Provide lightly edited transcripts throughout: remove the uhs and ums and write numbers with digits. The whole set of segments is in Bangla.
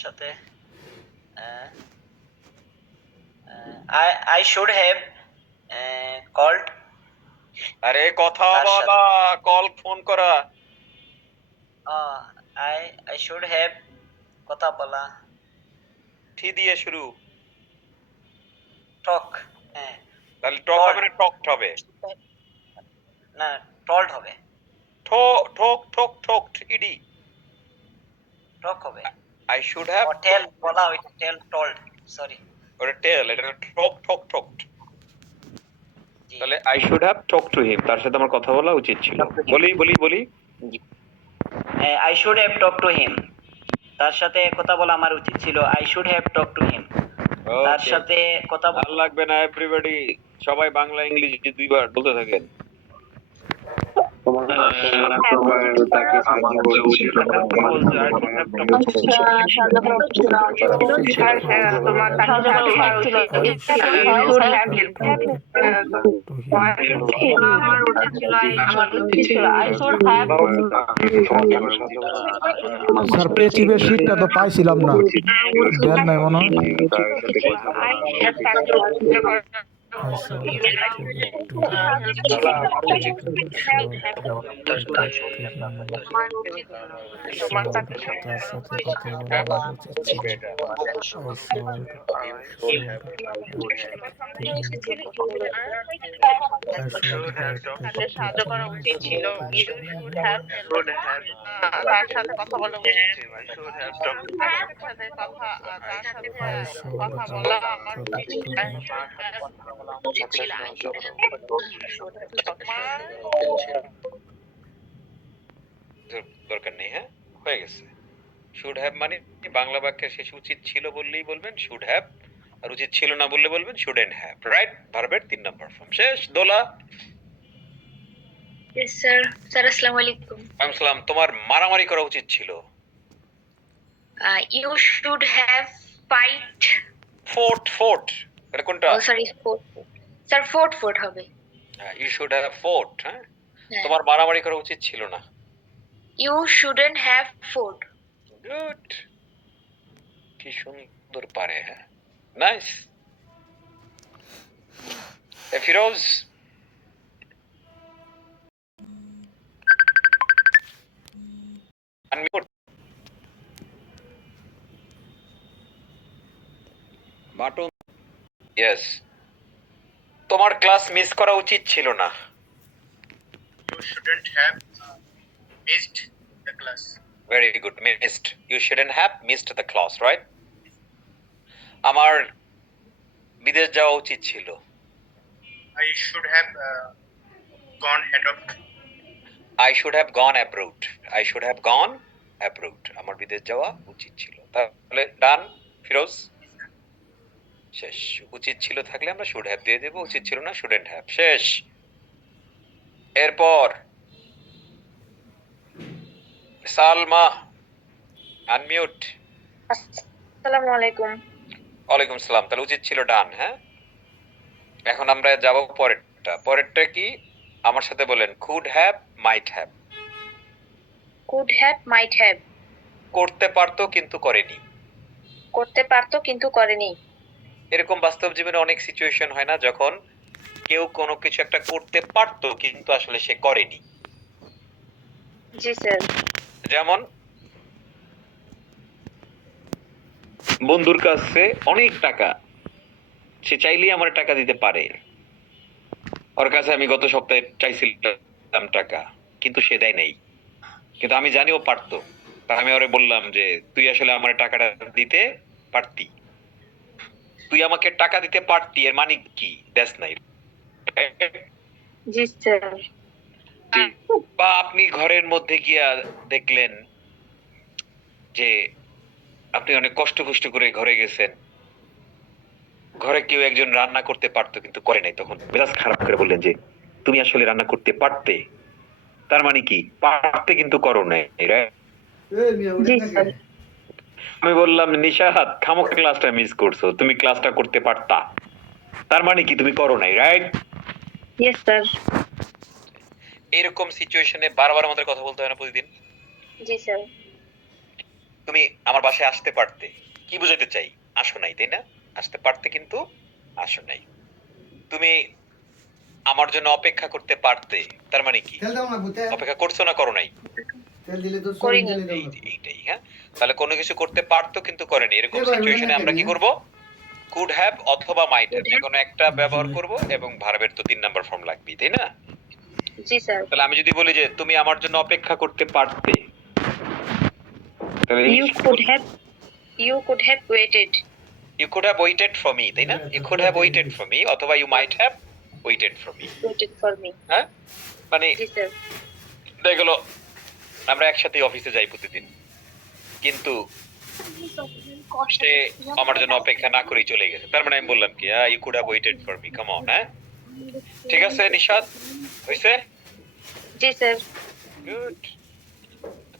সাথে uh, I should have called আরে কথা বলা, কল ফোন করা। I should have কথা বলা ঠি দিয়ে শুরু। টক তাহলে টক হবে না টকড হবে? না টল্ড হবে। ঠোক ঠোক ঠোক ঠোক ইডি টক হবে। I should have টেল বলা হইছে, টেল টল্ড, সরি ওটা টেল, এটা ঠোক ঠোক ঠোক। তাহলে I should have talked to him, তার সাথে আমার কথা বলা উচিত ছিল। বলি বলি বলি I should have talked to him, তার সাথে কথা বলা আমার উচিত ছিল। I should have talked to him, তার সাথে কথা ভালো লাগবে না। এভরিবডি সবাই বাংলা ইংলিশ দুইবার বলতে থাকেন। স্যার পেচিবের শীটটা তো পাইছিলাম না, দেন নাই মনে হয়। সাহায্য করা উচিত ছিল। তার সাথে কথা বলা উচিত ছিল। কথা বলা আমার উচিত ছিল। দরকার নেই, হ্যাঁ হয়ে গেছে। শুড হ্যাভ মানে বাংলা বাক্যের শেষে উচিত ছিল বললেই বলবেন শুড হ্যাভ, আর উচিত ছিল না বললে বলবেন শুডেন্ট হ্যাভ। রাইট? ভার্বের 3 নাম্বার ফর্ম শেষ। দোলা? Yes sir. স্যার আসসালামু আলাইকুম। ওয়ালাইকুম সালাম। তোমার মারামারি করা উচিত ছিল। You should have fight. Fought এটা কোনটা? ও সরি, ফোর্ট। স্যার ফোর্ট হবে। You should have fought. হ্যাঁ, তোমার মারামারি করা উচিত ছিল না। You shouldn't have fought. Good, কি সুন্দর পারে। হ্যাঁ, নাইস। ফিরোজ? বাটন। ইয়েস, তোমার ক্লাস মিস করা উচিত ছিল না। You shouldn't have missed the class. Very good, missed. You shouldn't have missed the class, right? আমার বিদেশ যাওয়া উচিত ছিল। I should have gone ahead of. I should have gone abroad. I should have gone abroad. আমার বিদেশ যাওয়া উচিত ছিল। তাহলে ডান ফিরোজ? শেষ। উচিত ছিল থাকলে আমরা শুড হ্যাভ দিয়ে দেব, উচিত ছিল না শুডেন্ট হ্যাভ। শেষ। এরপর সালমা, আনমিউট। আসসালামু আলাইকুম। ওয়ালাইকুম সালাম। তাহলে উচিত ছিল ডান। হ্যাঁ, এখন আমরা যাব পরেরটা। পরেরটা কি? আমার সাথে বলেন could have, might have. Could have, might have. করতে পারতো কিন্তু করেনি। করতে পারতো কিন্তু করেনি। এরকম বাস্তব জীবনে অনেক সিচুয়েশন হয় না, যখন কেউ কোনো কিছু একটা করতে পারতো কিন্তু আসলে সে করেনি। জি স্যার। যেমন বন্ধুর কাছে অনেক টাকা, সে চাইলেই আমার টাকা দিতে পারে। ওর কাছে আমি গত সপ্তাহে চাইছিলাম টাকা, কিন্তু সে দেয় নাই। কিন্তু আমি জানি ও পারতো, তাই আমি ওরে বললাম যে তুই আসলে আমার টাকাটা দিতে পারতি, তুই আমাকে টাকা দিতে পারতি, এর মানে কি? দেশ নাই। জি স্যার। বা আপনি ঘরের মধ্যে গিয়া দেখলেন যে আপনি অনেক কষ্ট করে ঘরে গেছেন, ঘরে কেউ একজন রান্না করতে পারতো কিন্তু করে নাই, তখন মেজাজ খারাপ করে বললেন যে তুমি আসলে রান্না করতে পারতে, তার মানে কি? পারতে কিন্তু করো নাই। আমি বললাম নিশাহাত খামোকা ক্লাসটা মিস করছো, তুমি ক্লাসটা করতে পারতা, তার মানে কি? তুমি করো নাই। রাইট? Yes sir. এরকম সিচুয়েশনে বারবার আমাদের কথা বলতে হয় না প্রতিদিন? জি স্যার। তুমি আমার বাসায় আসতে পারতে, কি বুঝাতে চাই? আসো নাই, তাই না? আসতে পারতে কিন্তু আসো নাই। তুমি আমার জন্য অপেক্ষা করতে পারতে, তার মানে কি? অপেক্ষা করছো না করো নাই? করিনি। এইটাই, হ্যাঁ। তাহলে কোনো কিছু করতে পারতো কিন্তু করেনি, এরকম সিচুয়েশনে আমরা কি করব? কুড হ্যাভ অথবা মাইট হ্যাভ, যে কোনো একটা ব্যবহার করব এবং ভার্বের তো 3 নাম্বার ফর্ম লাগবেই, তাই না? জি স্যার। তাহলে আমি যদি বলি যে তুমি আমার জন্য অপেক্ষা করতে পারতে, তাহলে You could have waited. you could have waited for me, তাই না? You could have waited for me অথবা you might have waited for me, Waited for me. হ্যাঁ? মানে জি স্যার। দেখা গেল আমরা একসাথে অফিসে যাই প্রতিদিন, কিন্তু সে আমার জন্য অপেক্ষা না করেই চলে গেছে, তার মানে আমি বললাম কি you could have waited for me, come on, হ্যাঁ? ঠিক আছে নিশাদ, হইছে? জি স্যার। গুড।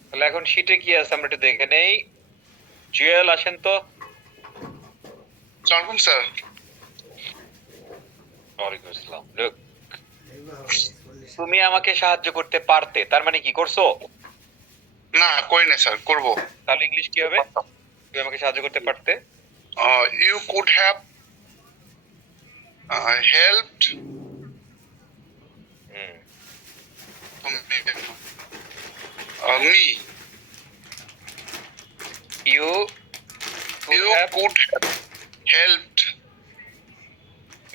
তাহলে এখন শীটে কি আছে আমরা একটু দেখে নেই। জুয়েল আসেন তো। আসসালামু স্যার। ওয়ালাইকুম আসসালাম। Look, তুমি আমাকে সাহায্য করতে পারতে, তার মানে কি করছো? না করি না স্যার, করব। তাহলে ইংলিশ কি হবে? তুমি আমাকে সাহায্য করতে পারতে। You could have helped me. You You could have helped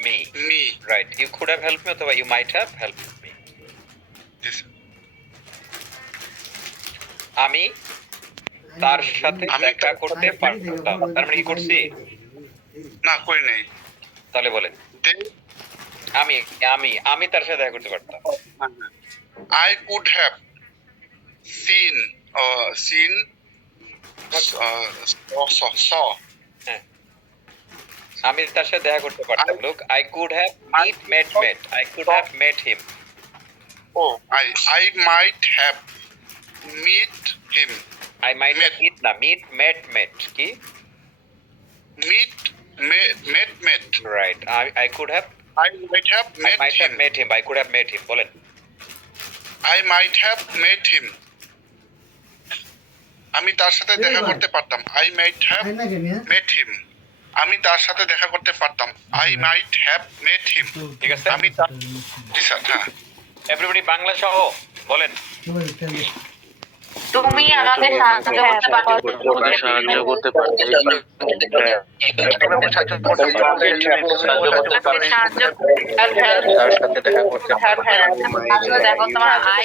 me, me. Right. You could have help me অথবা you might have help me. Yes. আমি তার সাথে দেখা করতে পারতাম, তার মানে কি করছি? না করি নাই। তাহলে বলেন Then আমি আমি আমি তার সাথে দেখা করতে পারতাম। I could have seen saw হ্যাঁ, আমি তার সাথে দেখা করতে পারতাম। Look, I could have met I could have met him। I might have meet him. I might have Met. না met কি? Met. Right. I could have I might have met him. met him, I could have met him, বলেন। I might have met him. আমি তার সাথে দেখা করতে পারতাম। I might have met him. আমি তার সাথে দেখা করতে পারতাম। I might have met him. ঠিক আছে? আমি জি স্যার, হ্যাঁ। এভরিবডি বাংলা সহ বলেন। তুমি আমাকে সাহায্য করতে পারতে। দেখো তোমার আই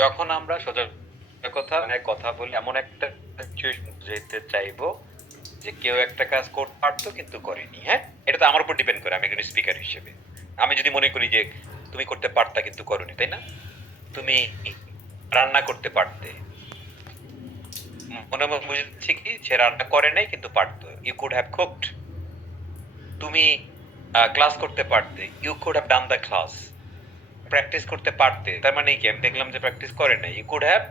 যখন আমরা সোজা কথা বলি এমন একটা সিচুয়েশন যেতে চাইবো যে কেউ একটা কাজ করতে পারতো কিন্তু করেনি, হ্যাঁ? এটা তো আমার উপর ডিপেন্ড করে, আমি একজন স্পিকার হিসেবে। আমি যদি মনে করি যে তুমি করতে পারতা কিন্তু করোনি, তাই না? তুমি রান্না করতে পারতে, মনে মনে বুঝেছি কি সে রান্না করে নাই কিন্তু পারতো, ইউ কুড হ্যাভ কুকড। তুমি ক্লাস করতে পারতে, you could have done the class. Practice করতে পারতে, তার মানে কি আমি দেখলাম যে প্র্যাকটিস করে নাই, you could have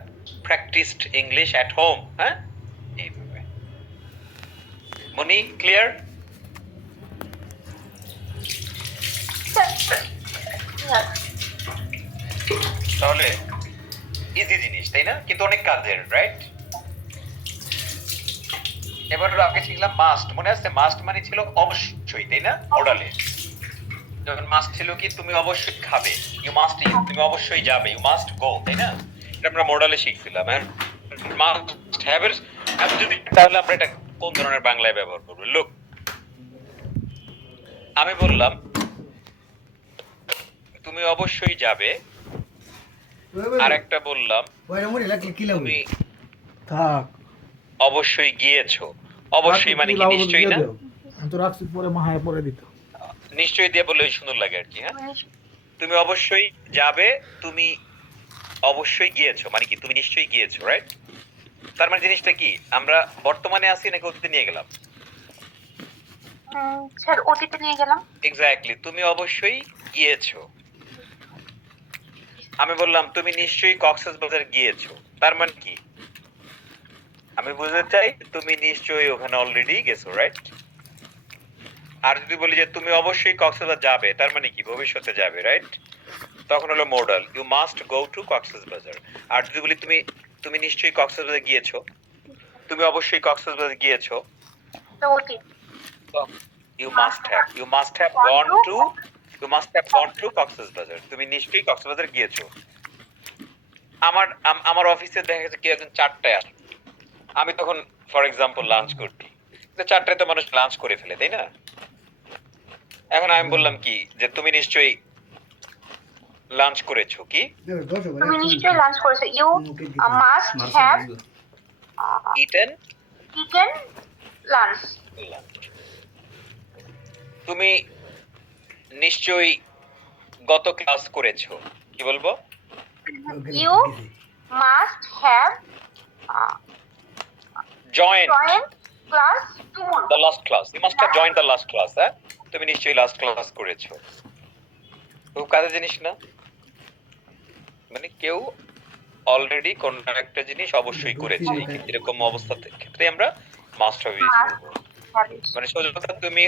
practised English at home, হ্যাঁ? এইভাবে। মনি ক্লিয়ার? তাহলে ইজি জিনিস, তাই না? কিন্তু অনেক কাজের, রাইট? এবার হলো আগে শিখলাম মাস্ট, মনে আছে মাস্ট মানে ছিল অবশ্যই, তাই না? মডালে যখন মাস্ট ছিল কি তুমি অবশ্যই খাবে, ইউ মাস্ট ইট, তুমি অবশ্যই যাবে, ইউ মাস্ট গো, তাই না? এটা আমরা মডালে শিখছিলাম। হ্যাঁ, মাস্ট হ্যাভ এর যদি তাহলে আমরা এটা কোন ধরনের বাংলায় ব্যবহার করব? লুক, আমি বললাম তুমি অবশ্যই যাবে, আর একটা বললাম তুমি থাক অবশ্যই গিয়েছো। অবশ্যই মানে কি? নিশ্চয়ই না? আমি তো রাখছি পরে মাহায় পরে দিত। নিশ্চয়ই দিয়ে বললে সুন্দর লাগে আর কি। হ্যাঁ, তুমি অবশ্যই যাবে, তুমি অবশ্যই গিয়েছো মানে কি? তুমি নিশ্চয়ই গিয়েছো, রাইট? তার মানে জিনিসটা কি, আমরা বর্তমানে আছি নাকি অতীতে নিয়ে গেলাম? স্যার অতীতে নিয়ে গেলাম। এক্স্যাক্টলি, তুমি অবশ্যই গিয়েছো। আমি বললাম তুমি নিশ্চয়ই কক্সবাজার গিয়েছো, তার মানে কি আমি বুঝতে চাই তুমি নিশ্চয়ই ওখানে অলরেডি গেছো, রাইট? আর যদি বলি যে তুমি অবশ্যই কক্সবাজার যাবে, তার মানে কি ভবিষ্যতে যাবে, রাইট? তখন হলো modal, you must go to Cox's Bazar. আর যদি বলি তুমি তুমি নিশ্চয়ই কক্সবাজার গিয়েছো, তুমি অবশ্যই কক্সবাজার গিয়েছো, তো অতীত। You must have gone to Cox's Bazar. তুমি নিশ্চয়ই কক্সবাজার গিয়েছো। আমার অফিসে দেখা গেছে কি একজন 4টায় আসে, আমি তখন ফর এক্সাম্পল লাঞ্চ করছি, 4টায় তো মানুষ লাঞ্চ করে ফেলে, তাই না? এখন আমি বললাম কি যে তুমি নিশ্চয়ই লাঞ্চ করেছো, কি তুমি নিশ্চয়ই লাঞ্চ করেছো। You must have eaten eaten lunch. তুমি নিশ্চয়ই গত ক্লাস করেছো, কি বলবো? You must have joined joined class tomorrow. The last class, you must have joined the last class. হ্যাঁ, তুমি নিশ্চয়ই লাস্ট ক্লাস করেছো। খুব কাজের জিনিস না? মানে কেউ অলরেডি কোন একটা জিনিস অবশ্যই করেছে, এরকম অবস্থাতে ক্ষেত্রে আমরা মাস্ট হ্যাভ ইউজ করব। মানে সোজা কথা, তুমি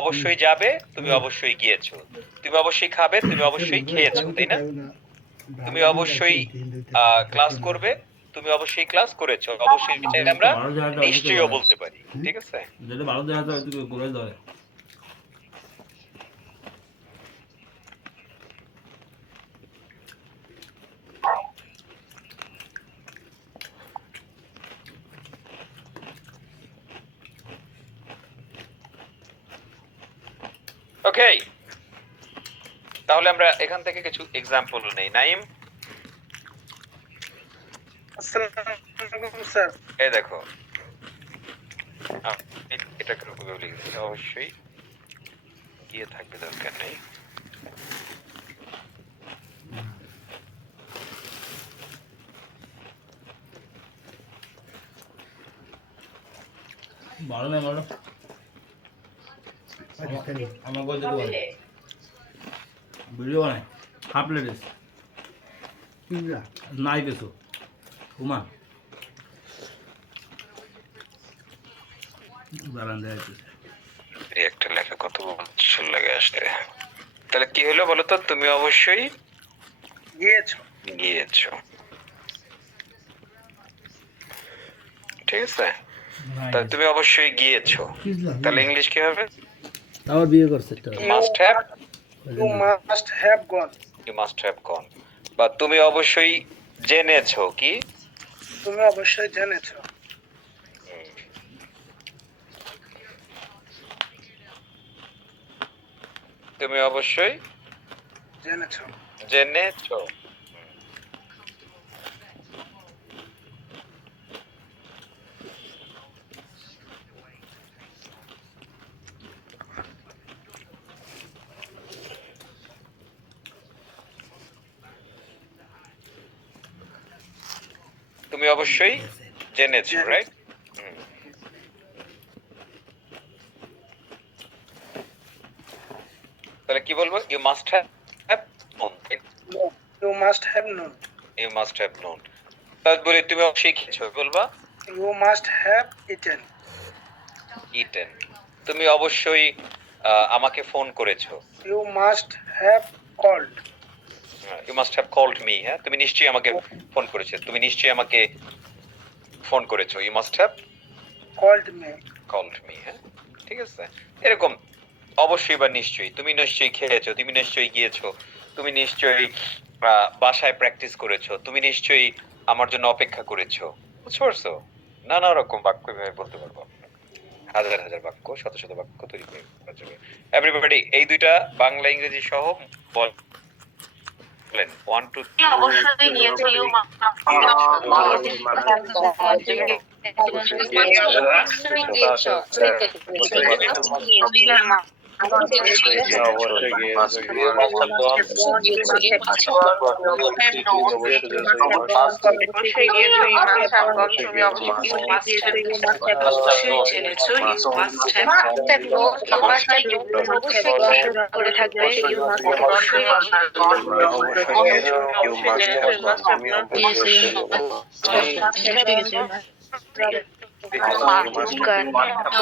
অবশ্যই যাবে, তুমি অবশ্যই গিয়েছো, তুমি অবশ্যই খাবে, তুমি অবশ্যই খেয়েছো, তাই না? তুমি অবশ্যই ক্লাস করবে, তুমি অবশ্যই ক্লাস করেছো। অবশ্যই চাইলে আমরা নিশ্চয়ইও বলতে পারি, ঠিক আছে? যেটা ভালো দেখা যায় তুই করে ধরে ওকে, তাহলে আমরা এখান থেকে কিছু এক্সাম্পল নেই। নাইম, স্যার এই দেখো এটা কেন লিখেছি, অবশ্যই গিয়ে থাকবে, দরকার নেই। ভালো না ভালো আমার কাছে তো ভিডিও বানাই হাফ প্লেট নাই কিছু ঘুমা বারান্দায় আছে এই একটা লেখা কত বছর লাগে আসতে। তাহলে কি হলো বলো তো? তুমি অবশ্যই গিয়েছো, ঠিক আছে? তাহলে তুমি অবশ্যই গিয়েছো, তাহলে ইংলিশ কি হবে? আবার বিয়ে করছে must have, you must have gone. You must have gone. বা তুমি অবশ্যই জেনেছো, কি তুমি অবশ্যই জেনেছো। তুমি অবশ্যই জেনেছো। জেনেছো। তুমি অবশ্যই জেনেছো, রাইট? তাহলে কি বলবো? You must have known, you must have known. You must have known. তাহলে বলি তুমি অবশ্যই খেয়েছো, বলবা you must have eaten. Eaten. তুমি অবশ্যই আমাকে ফোন করেছো, you must have called. You must have called me. হ্যাঁ, তুমি নিশ্চয়ই আমাকে ফোন করেছো, তুমি নিশ্চয়ই আমাকে ফোন করেছো, you must have called me. Called me, হ্যাঁ ঠিক আছে। এরকম অবশ্যই বা নিশ্চয়ই, তুমি নিশ্চয়ই খেয়েছো, তুমি নিশ্চয়ই গিয়েছো, তুমি নিশ্চয়ই বাসায় প্র্যাকটিস করেছো, তুমি নিশ্চয়ই আমার জন্য অপেক্ষা করেছো, বুঝতে পারছো? নানা রকম বাক্য এভাবে বলতে পারবো, হাজার হাজার বাক্য, শত শত বাক্য তৈরি করে করা যাবে। এভরিবডি এই দুইটা বাংলা ইংরেজি সহ বলেন 1 2 অবশ্যই নিয়েছে ইউ অবশ্যই গিয়েছো, you must have gone, তুমি অবশ্যই জেনেছো, you must have করে থাকবে, you must have অবশ্যই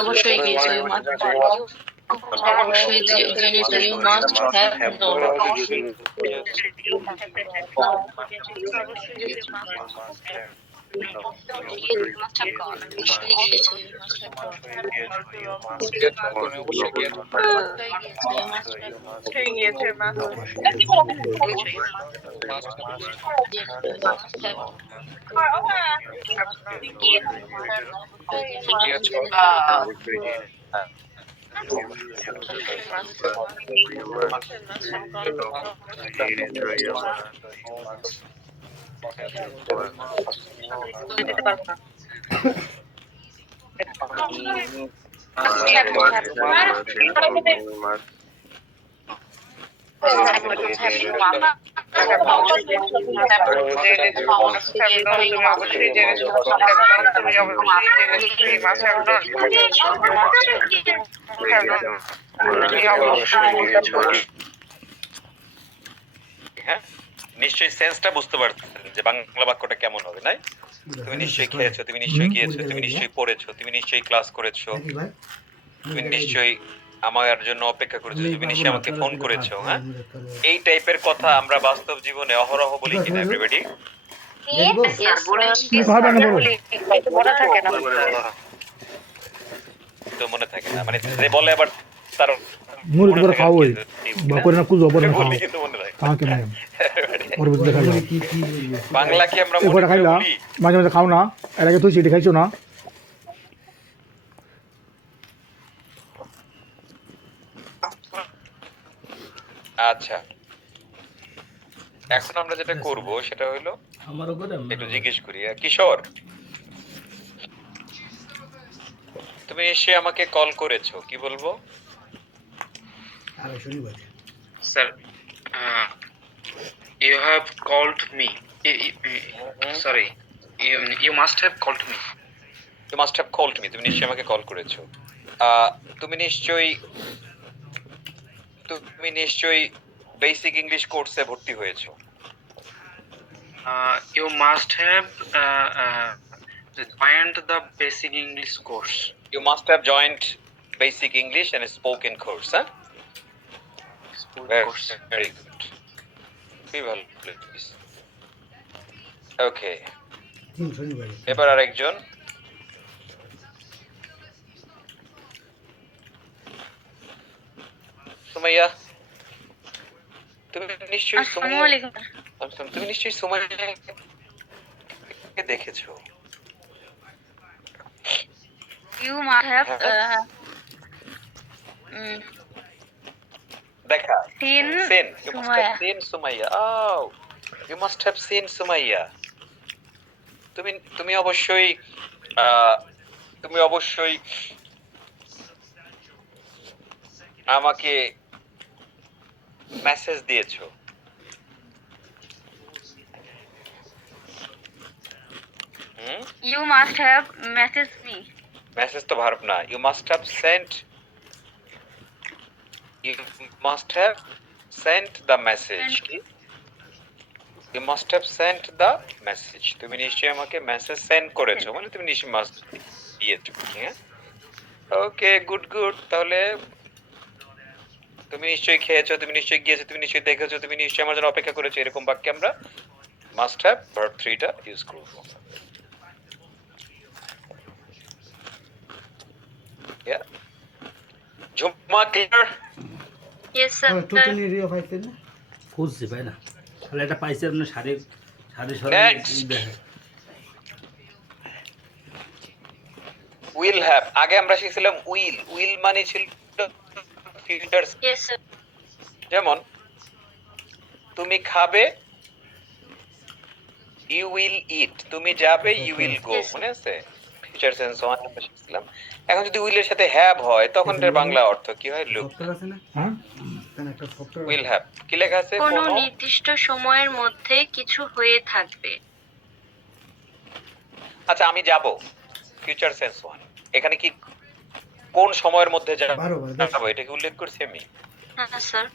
অবশ্যই গিয়েছো ইউ মাস্ট অবশ্যই জেনেছো ইউ মাস্ট হ্যাভ নোন হ্যাঁ নিশ্চয়ই সেন্সটা বুঝতে পারছেন যে বাংলা বাক্যটা কেমন হবে, নাই? তুমি নিশ্চয়ই খেয়েছো, তুমি নিশ্চয়ই গিয়েছো, তুমি নিশ্চয়ই পড়েছো, তুমি নিশ্চয়ই ক্লাস করেছো, তুমি নিশ্চয়ই আমার জন্য অপেক্ষা করেছো, তুমি নিশ্চয়ই আমাকে ফোন করেছো, হ্যাঁ এই টাইপের কথা আমরা বাস্তব জীবনে অহরহ বলি কিনা এভরিবডি? তো মনে থাকে না, মানে যে বলে আবার তার মুরগি করে খাও ওই বা করে না কুজো করে খাও বলি কিন্তু মনে থাকে তা কেন ওর ভিতরে খাইলাম বাংলা কি আমরা এবারে খাইলা বলি? মাঝে মাঝে খাও না, এর আগে তুই সেটি খাইছো না? আচ্ছা এখন আমরা যেটা করব সেটা হলো আমারও করে একটু জিজ্ঞেস করি, কিশোর তুমি নিশ্চয়ই আমাকে কল করেছো, কি বলবো? Sir, you have called me. Sorry, you must have called me. You must have called me. তুমি নিশ্চয়ই আমাকে কল করেছো। তুমি নিশ্চয়ই বেসিক ইংলিশ কোর্সে ভর্তি হয়েছো। You must have joined the basic English course. You must have joined basic English and spoken course, huh? Very good. খুবই ভালো, please. Okay. এবার আরেকজন। সুমাইয়া তুমি নিশ্চয়ই সুমাইয়াকে দেখেছো। You must have দেখা seen you must have seen Sumaya. Oh, you must have seen Sumaya. তুমি অবশ্যই আমাকে মেসেজ দিয়েছো। You must have messaged me. Message তো ভার্ব না, you must have sent the message. You must have sent the message. তুমি নিশ্চয়ই আমাকে মেসেজ সেন্ড করেছো, মানে তুমি নিশ্চয়ই মাস্ট দিয়েছো, হ্যাঁ ওকে গুড তাহলে তুমি নিশ্চয়ই খেয়েছো, তুমি নিশ্চয়ই গিয়েছো, তুমি নিশ্চয়ই দেখেছো, তুমি নিশ্চয়ই আমার জন্য অপেক্ষা করেছো, এরকম বাক্যে আমরা মাস্ট হ্যাভ ভার্ব 3টা ইউজ করব। ঝুমা ক্লিয়ার? Yes, sir. খুঁজছি পাই না তাহলে এটা পাইছে আপনার শাড়ি Next. দেখে উইল হ্যাভ, আগে আমরা শিখছিলাম উইল মানে ছিল ফিউচার। Yes, sir. যেমন তুমি খাবে, ইউ উইল ইট, তুমি যাবে, you will go, Yes, sir. মনে আছে? ফিউচার সেন্স ওয়ান আমরা শিখছিলাম। এখন যদি উইলের সাথে হ্যাভ হয় তখন এর বাংলা অর্থ কি হয়? লুক। উইল হ্যাভ কি লেখা আছে? কোনো নির্দিষ্ট সময়ের মধ্যে কিছু হয়ে থাকবে। আচ্ছা আমি যাব, ফিউচার সেন্স ওয়ান। এখানে কি কোন সময়ের মধ্যে যাব এটা কি উল্লেখ করছি আমি? হ্যাঁ স্যার।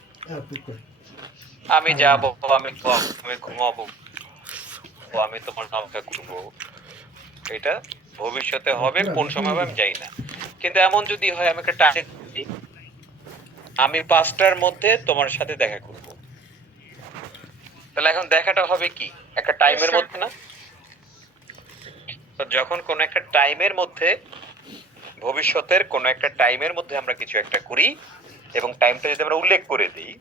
আমি যাব, আমি ঘুমাবো, আমি তোমার অপেক্ষা করব, এটা ভবিষ্যতে হবে, কোন সময় হবে আমি জানি না। কিন্তু এমন যদি হয় আমি একটা টাইম দিই, আমি 5টার মধ্যে তোমার সাথে দেখা করব, তাহলে এখন দেখাটা হবে কি একটা টাইমের Yes, sir. মধ্যে না? তো যখন কোন একটা টাইমের মধ্যে, ভবিষ্যতের কোন একটা টাইমের মধ্যে আমরা কিছু একটা করি এবং টাইমটা যদি আমরা উল্লেখ করে দিই,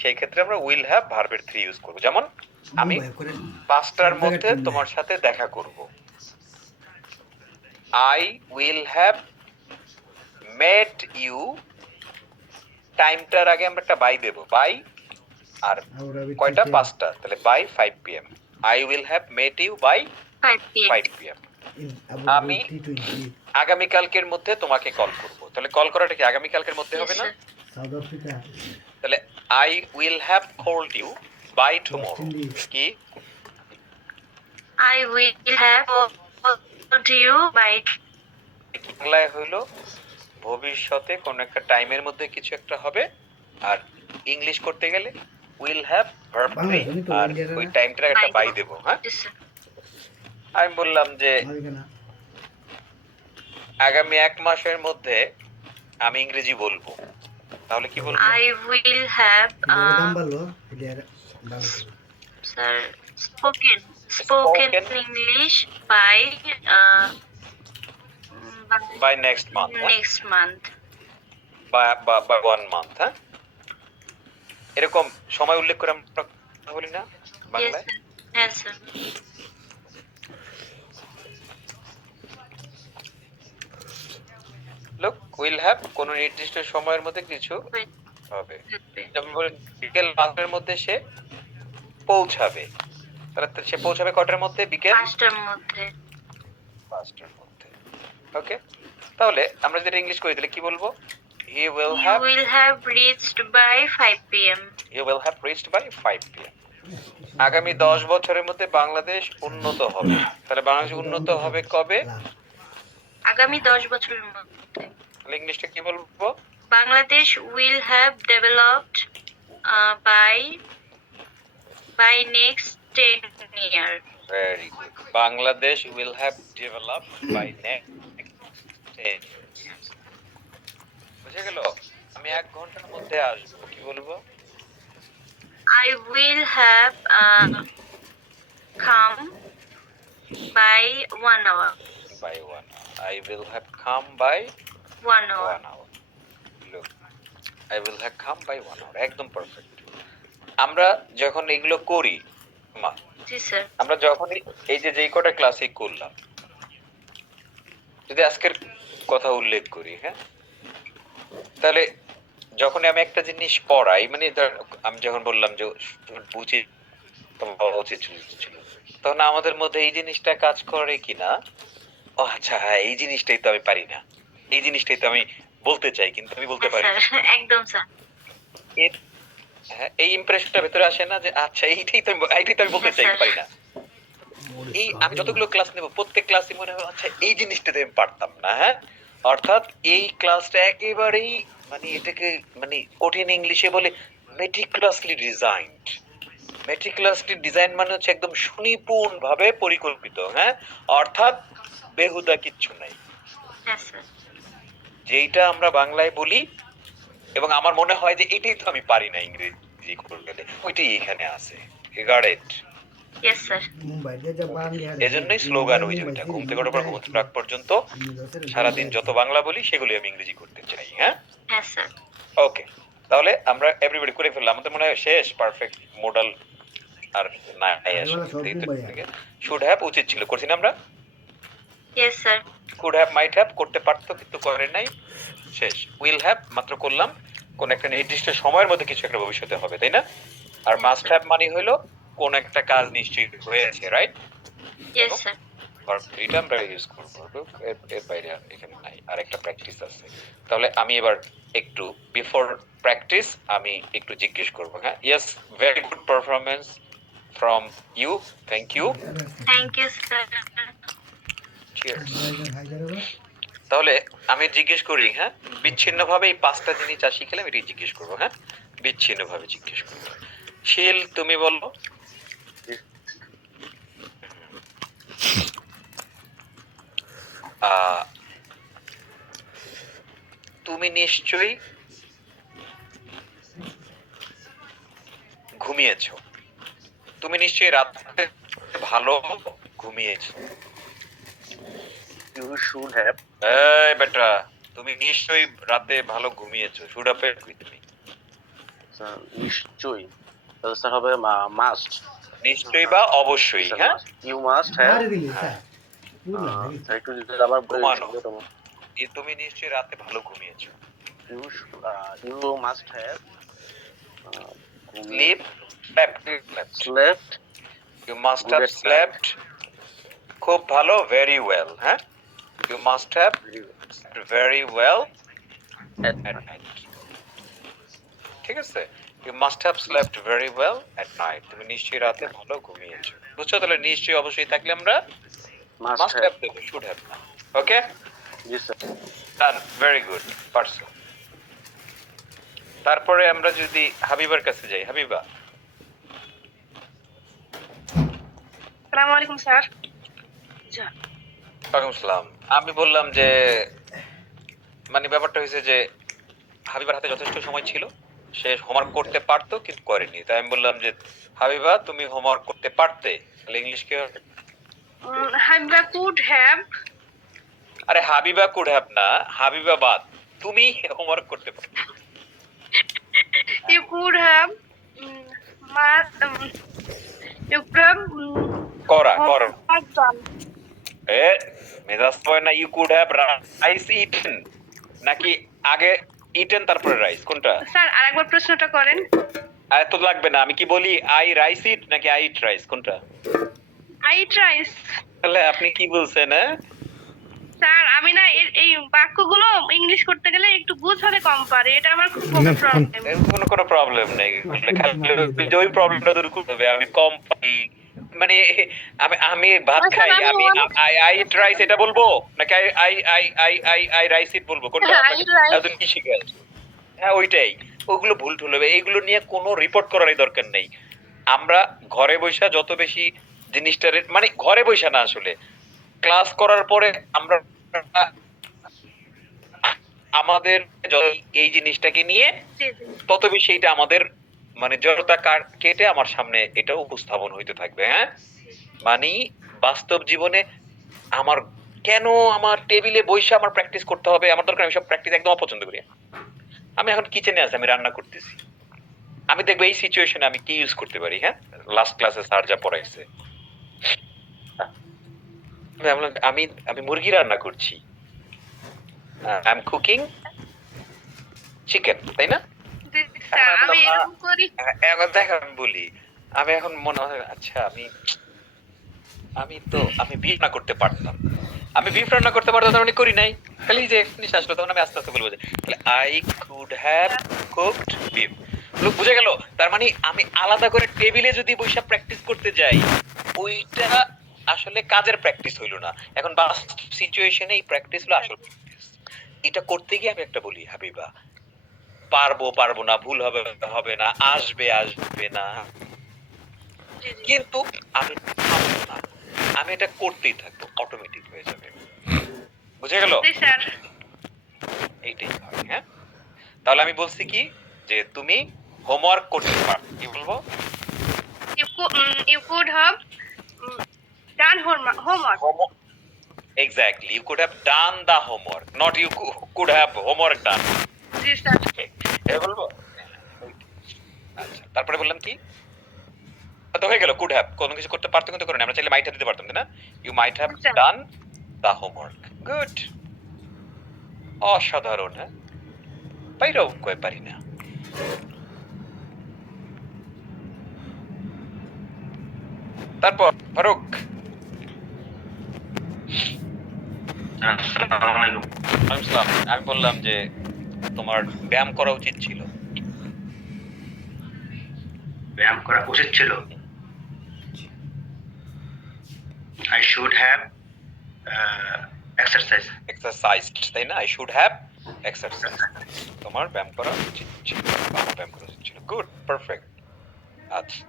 সেই ক্ষেত্রে আমরা উইল হ্যাভ ভার্বের 3 ইউজ করব। যেমন আমি 5টার মধ্যে তোমার সাথে দেখা করব, I will have met you, টাইমটার আগে আমরা একটা বাই দেব, বাই আর কয়টা? 5টা, তাহলে by 5 pm। I will have met you by 5 p.m. 5 pm। আমি আগামী কালকের মধ্যে তোমাকে কল করব, তাহলে কল করাটা কি আগামী কালকের মধ্যে হবে Yes, না? sir. তাহলে I will have called you by tomorrow, কি I will have called you by বাংলায় হইলো ভবিষ্যতে কোন একটা টাইমের মধ্যে কিছু একটা হবে, আর ইংলিশ করতে গেলে উইল হ্যাভ ভার্ব 3 আর ওই টাইমটার একটা বাই দেব। হ্যাঁ, Yes, sir. আমি বললাম যে আগামী 1 মাসের মধ্যে আমি ইংরেজি বলবো, তাহলে কি বলবো? I will have sir spoken Spoken. English by by next month, next month. বা 1 মান্থ। হ্যাঁ, এরকম সময় উল্লেখ করে আমরা কথা বলি না Yes, বাংলায়? sir. Yes, sir. লোক উইল হ্যাভ কোন নির্দিষ্ট সময়ের মধ্যে কিছু Wait, হবে, wait. যেমন বলেন বিকেল 5টার মধ্যে সে পৌঁছাবে, তাহলে সে পৌঁছাবে কটার মধ্যে? বিকেল 5টার মধ্যে। 5টার মধ্যে। ওকে, তাহলে আমরা যেটা ইংলিশ করি তাহলে কি বলবো? He will You have, will have reached by 5 p.m. He will have reached by 5 pm। আগামী 10 বছরের মধ্যে বাংলাদেশ উন্নত হবে, তাহলে বাংলাদেশ উন্নত হবে কবে? আগামী 10 বছরের মধ্যে। তাহলে ইংলিশটা কি বলবো? Bangladesh will have developed by next 10 years. Very good, Bangladesh will have developed by next 10 years। বুঝে গেল? আমি 1 ঘন্টার মধ্যে আসবো, কি বলবো? I will have come by 1 hour. By 1 hour. I will have come by 1 hour. 1 hour. Look, I will have come by 1 hour. একদম পারফেক্ট। আমরা যখন এগুলো করি, জি স্যার। আমরা যখন এই যে যেই কটা ক্লাসে করলাম, যদি আজকের কথা উল্লেখ করি, হ্যাঁ, তাহলে যখন আমি একটা জিনিস পড়াই, মানে আমি যখন বললাম যে বুঝি তোমার উচিত ছিল, তখন আমাদের মধ্যে এই জিনিসটা কাজ করে কিনা, ও আচ্ছা হ্যাঁ এই জিনিসটাই তো আমি পারি না, এই জিনিসটাই তো আমি বলতে চাই কিন্তু আমি বলতে পারি না। স্যার একদম স্যার। হ্যাঁ, এই ইমপ্রেশনটা ভেতরে আসে না যে আচ্ছা এইটাই তো আমি বলতে চাই পারি না। এই আমি যতগুলো ক্লাস নেব প্রত্যেক ক্লাসে মনে হবে আচ্ছা এই জিনিসটা তো আমি পারতাম না। হ্যাঁ, অর্থাৎ এই ক্লাসটা একেবারেই মানে এটাকে মানে কঠিন ইংলিশে বলে মেটিকুলাসলি ডিজাইনড। মেটিকুলাসলি ডিজাইন মানে হচ্ছে একদম সুনিপুণ ভাবে পরিকল্পিত। হ্যাঁ, অর্থাৎ বেহুদা কিচ্ছু নাই। হ্যাঁ স্যার। যেইটা আমরা বাংলায় বলি এবং আমার মনে হয় যে এটাই তো আমি পারি না ইংরেজি করলে, ওইটাই এখানে আছে। Got it? Yes, sir. এজন্যই স্লোগান ওই যে ওইটা, ঘুম থেকে ওঠার পর ঘুমোতে রাখ পর্যন্ত সারাদিন যত বাংলা বলি সেগুলি আমি ইংরেজি করতে চাই। হ্যাঁ, Yes, sir. ওকে, তাহলে আমরা এভরিবডি করে ফেললাম। আমাদের মনে হয় শেষ, পারফেক্ট মডেল আর নাই আসলে। শুড হ্যাভ উচিত ছিল, করছি না আমরা? Yes, sir. Could have, might have করতে পারতো কিন্তু করে নাই, শেষ। উইল হ্যাভ মাত্র করলাম, কোন একটা নির্দিষ্ট সময়ের মধ্যে কিছু একটা ভবিষ্যতে হবে, তাই না? আর মাস্ট হ্যাভ মানে হলো কোন একটা কাজ নিশ্চয়ই হয়েছে, রাইট? Yes, sir. এটা আমরা ইউজ করবো, এর বাইরে আর এখানে নাই। আর একটা প্র্যাকটিস আছে, তাহলে আমি এবার একটু বিফোর প্র্যাকটিস আমি একটু জিজ্ঞেস করবো। হ্যাঁ, yes, very good performance from you, thank you. Thank you, sir. তাহলে আমি জিজ্ঞেস করি, হ্যাঁ, বিচ্ছিন্নভাবে এই 5টা জিনিস যা শিখলাম এটাই জিজ্ঞেস করবো। হ্যাঁ, বিচ্ছিন্নভাবে জিজ্ঞেস করবো। শিল, তুমি বলো। তুমি নিশ্চয়ই ঘুমিয়েছো। তুমি নিশ্চয়ই রাতে ভালো ঘুমিয়েছো। You should have. এই বেটা, তুমি নিশ্চয়ই রাতে ভালো ঘুমিয়েছো। শুড হ্যাভ এর কি তুমি? নিশ্চয়ই। তাহলে স্যার হবে মাস্ট। নিশ্চয়ই বা অবশ্যই। হ্যাঁ, You must have. একটু যদি আবার ঘুমানো। তুমি নিশ্চয়ই রাতে ভালো ঘুমিয়েছো। You must have. Sleep, Slept. You must have slept. খুব ভালো, very well. হ্যাঁ, You must have very well At night. ঠিক আছে, You must have slept very well at night. তুমি নিশ্চয়ই রাতে ভালো ঘুমিয়েছো। বুঝছো? তাহলে নিশ্চয়ই অবশ্যই থাকলে আমরা must have দেবো, should have না। ওকে, Yes, sir. done, very good, পারছো। তারপরে আমরা যদি হাবিবার কাছে যাই, হাবিবা। Assalamu alaikum, sir. ওয়ালাইকুম আসসালাম। আমি বললাম যে মানে ব্যাপারটা হয়েছে যে হাবিবার হাতে যথেষ্ট সময় ছিল, সে হোমওয়ার্ক করতে পারতো কিন্তু করেনি। তাই আমি বললাম যে হাবিবা তুমি হোমওয়ার্ক করতে পারতে, তাহলে ইংলিশ কি হবে? Habiba could have. আরে হাবিবা কুড হ্যাভ না, হাবিবা বাদ, তুমি হোমওয়ার্ক করতে পারতে। You could have. You could have. করা করো। Have done. এ মেজাজ হয় না। You could have rice eaten নাকি আগে ইটেন তারপরে রাইস, কোনটা? স্যার আরেকবার প্রশ্নটা করেন। এত লাগবে না, আমি কি বলি আই রাইস ইট নাকি আই ইট রাইস, কোনটা? I tries. তাহলে আপনি কি বলছেন? হ্যাঁ স্যার আমি না এই বাক্যগুলো ইংলিশ করতে গেলে একটু বুঝাতে কম পারে, এটা আমার খুব বড় প্রবলেম। কোনো প্রবলেম নেই, খালি ওই প্রবলেমটা দূর করতে হবে। আমি কম পাই মানে আমি ভাত খাই, আমি আই ইট রাইস এটা বলবো নাকি আই রাইস ইট বলবো, কোনটা? একদম কি শিখে আছে? হ্যাঁ ওইটাই, ওগুলো ভুল টুল হবে, এইগুলো নিয়ে কোনো রিপোর্ট করারই দরকার নেই। আমরা ঘরে বসে যত বেশি জিনিসটা মানে ঘরে বসে না, আসলে ক্লাস করার পরে আমরা আমাদের এই জিনিসটাকে নিয়ে তত বেশি এটা আমাদের মানে জড়তা কেটে আমার সামনে এটা উপস্থাপন হইতে থাকবে। হ্যাঁ, মানে বাস্তব জীবনে আমার কেন আমার টেবিলে বসে আমার প্র্যাকটিস করতে হবে, আমার দরকার। আমি সব প্র্যাকটিস একদম অপছন্দ করি। আমি এখন কিচেনে আছি, আমি রান্না করতেছি, আমি দেখবো এই সিচুয়েশনে আমি কি ইউজ করতে পারি। হ্যাঁ, লাস্ট ক্লাসে স্যার যা পড়াইছে, আমি আমি মুরগি রান্না করছি, আই এম কুকিং চিকেন, তাই না? আমি এরকম করি। এখন দেখ, আমি বলি আমি এখন মনে হয় আচ্ছা আমি বিফ রান্না করতে পারতাম, আমি বিফ রান্না করতে পারতাম, আমি করি নাই। খালি যে জিনিস আসলো তখন আমি আস্তে আস্তে বলবো যে I could have cooked beef. লোক বুঝে গেল। তার মানে আমি আলাদা করে টেবিলে যদি বসে প্র্যাকটিস করতে যাই, ওইটা আসলে কাজের প্র্যাকটিস হইলো না। এখন বাস্তব সিচুয়েশনে এই প্র্যাকটিস হলো আসল প্র্যাকটিস। এটা করতে গিয়ে আমি একটা বলি, হাবিবা পারবো না, ভুল হবে না, আসবে না, কিন্তু আমি থামবো না, আমি এটা করতেই থাকবো, অটোমেটিক হয়ে যাবে। বুঝে গেল? এইটাই হয়। হ্যাঁ, তাহলে আমি বলছি কি যে তুমি হোমওয়ার্ক করতে পারো, কি বলবো? You could have done homework. Exactly. You could have done the homework, not you could have homework done. G sir. এটা বলবো? আচ্ছা, তারপরে বললাম কি? তো হয়ে গেল কুড হ্যাভ। কোনো কিছু করতে পারতো কিন্তু করে না। আমরা চাইলে মাইট হ্যাভ দিতে পারতাম, তাই না? ইউ মাইট হ্যাভ আচ্ছা। Done the homework. গুড। অসাধারণ, হ্যাঁ? পাইরাও কয়ে পারি না। তারপর ফারুক, আমি বললাম যে তোমার ব্যায়াম করা উচিত ছিল। ব্যায়াম করা উচিত ছিল। I should have exercise. Exercised, তাই না? I should have exercise. তোমার ব্যায়াম করা উচিত ছিল, বা আমার ব্যায়াম করা উচিত ছিল। Good, perfect. আচ্ছা,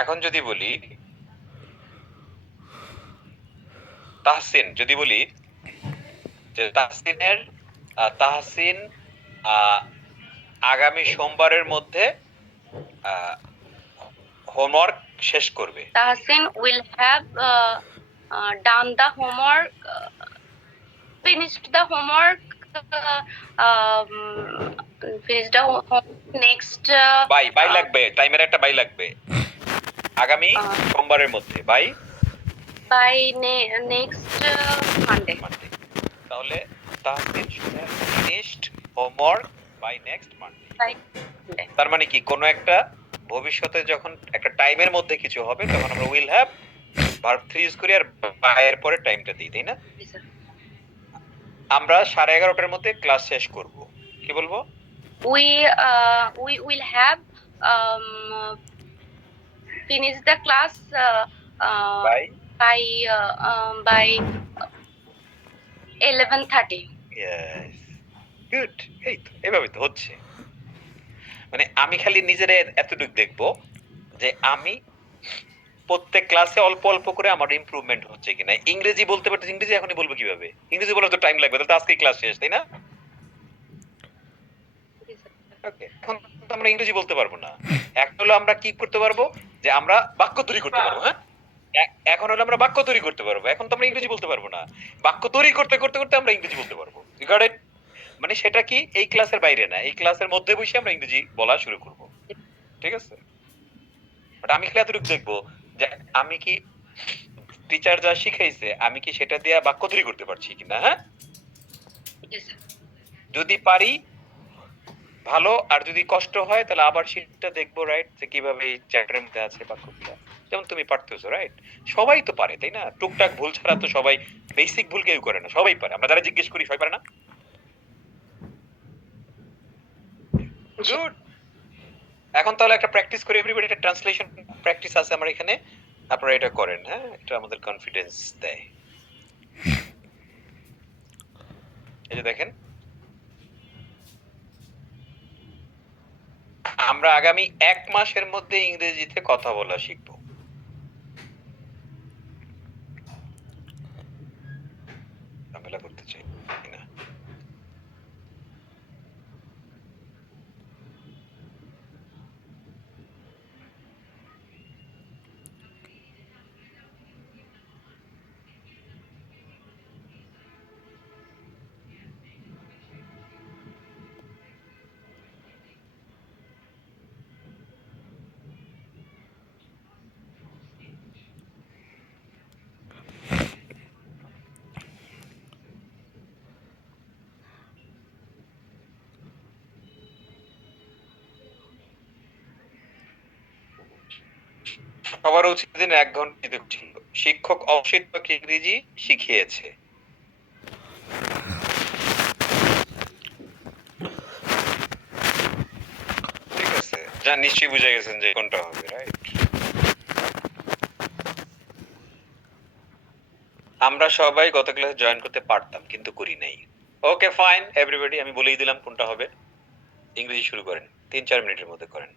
এখন যদি বলি তাহসিন, যদি বলি যে তাহসিন আগামী সোমবারের মধ্যে হোমওয়ার্ক শেষ করবে। Tahsin will have done the homework, finished the homework, finished the homework next. বাই লাগবে, টাইমের একটা বাই লাগবে। আগামী সোমবারের মধ্যে বাই by next Monday. তাহলে Tahsin should have finished homework by next Monday. By Monday. তার মানে কি, কোনো একটা ভবিষ্যতে যখন একটা টাইমের মধ্যে কিছু হবে তখন আমরা উইল হ্যাভ ভার্ব 3 ইউজ করি আর বাই এর পরে টাইমটা দিই, তাই না? Yes, sir. আমরা 11:30টার মধ্যে ক্লাস শেষ করব। কি বলবো? We will have finished the class by 11:30. Yes, good. এই তো এভাবে তো হচ্ছে। মানে আমি খালি নিজের এতটুকু দেখবো যে আমি প্রত্যেক ক্লাসে অল্প অল্প করে আমার ইমপ্রুভমেন্ট হচ্ছে কিনা। ইংরেজি বলতে পারতেছি, ইংরেজি এখনই বলবো কিভাবে? ইংরেজি বলার তো টাইম লাগবে, তাহলে তো আজকে ক্লাস শেষ, তাই না? ওকে, এখন তো আমরা ইংরেজি বলতে পারবো না। এখন হলো আমরা কি করতে পারবো, যে আমরা বাক্য তৈরি করতে পারবো। হ্যাঁ, এখন হলো আমরা বাক্য তৈরি করতে পারবো। এখন তো আমরা ইংরেজি বলতে পারবো না। বাক্য তৈরি করতে করতে করতে আমরা ইংরেজি বলতে পারবো। You got it? মানে সেটা কি এই ক্লাসের বাইরে না, এই ক্লাসের মধ্যে বসে আমরা ইংরেজি বলা শুরু করব। ঠিক আছে? বাট আমি খালি এতটুকু দেখবো যে আমি কি টিচার যা শিখাইছে আমি কি সেটা দিয়ে বাক্য তৈরি করতে পারছি কিনা। হ্যাঁ, Yes, sir. যদি পারি ভালো, আর যদি কষ্ট হয় তাহলে আবার সেটা দেখবো, রাইট, যে কিভাবে এই চ্যাপ্টারের মধ্যে আছে বাক্যগুলো। যেমন তুমি পারতেছো, রাইট? সবাই তো পারে, তাই না? টুকটাক ভুল ছাড়া তো সবাই, বেসিক ভুল কেউ করে না, সবাই পারে। আমরা যারা জিজ্ঞেস করি সবাই পারে না? গুড। এখন তাহলে একটা প্র্যাকটিস করি, এভরিবডি একটা ট্রান্সলেশন প্র্যাকটিস আছে আমার এখানে, আপনারা এটা করেন। হ্যাঁ, এটা আমাদের কনফিডেন্স দেয়। এই যে দেখেন, আমরা আগামী 1 মাসের মধ্যে ইংরেজিতে কথা বলা শিখবো। ঝামেলা করতে চাই না। সবার উচিত দিন 1 ঘন্টা ছিল। শিক্ষক অশিক্ষক ইংরেজি শিখিয়েছে। ঠিক আছে, যা নিশ্চয়ই বুঝে গেছেন যে কোনটা হবে, রাইট? আমরা সবাই গত ক্লাসে জয়েন করতে পারতাম কিন্তু করি নাই। ওকে ফাইন এভরিবডি, আমি বলেই দিলাম কোনটা হবে। ইংরেজি শুরু করেন, 3-4 মিনিটের মধ্যে করেন।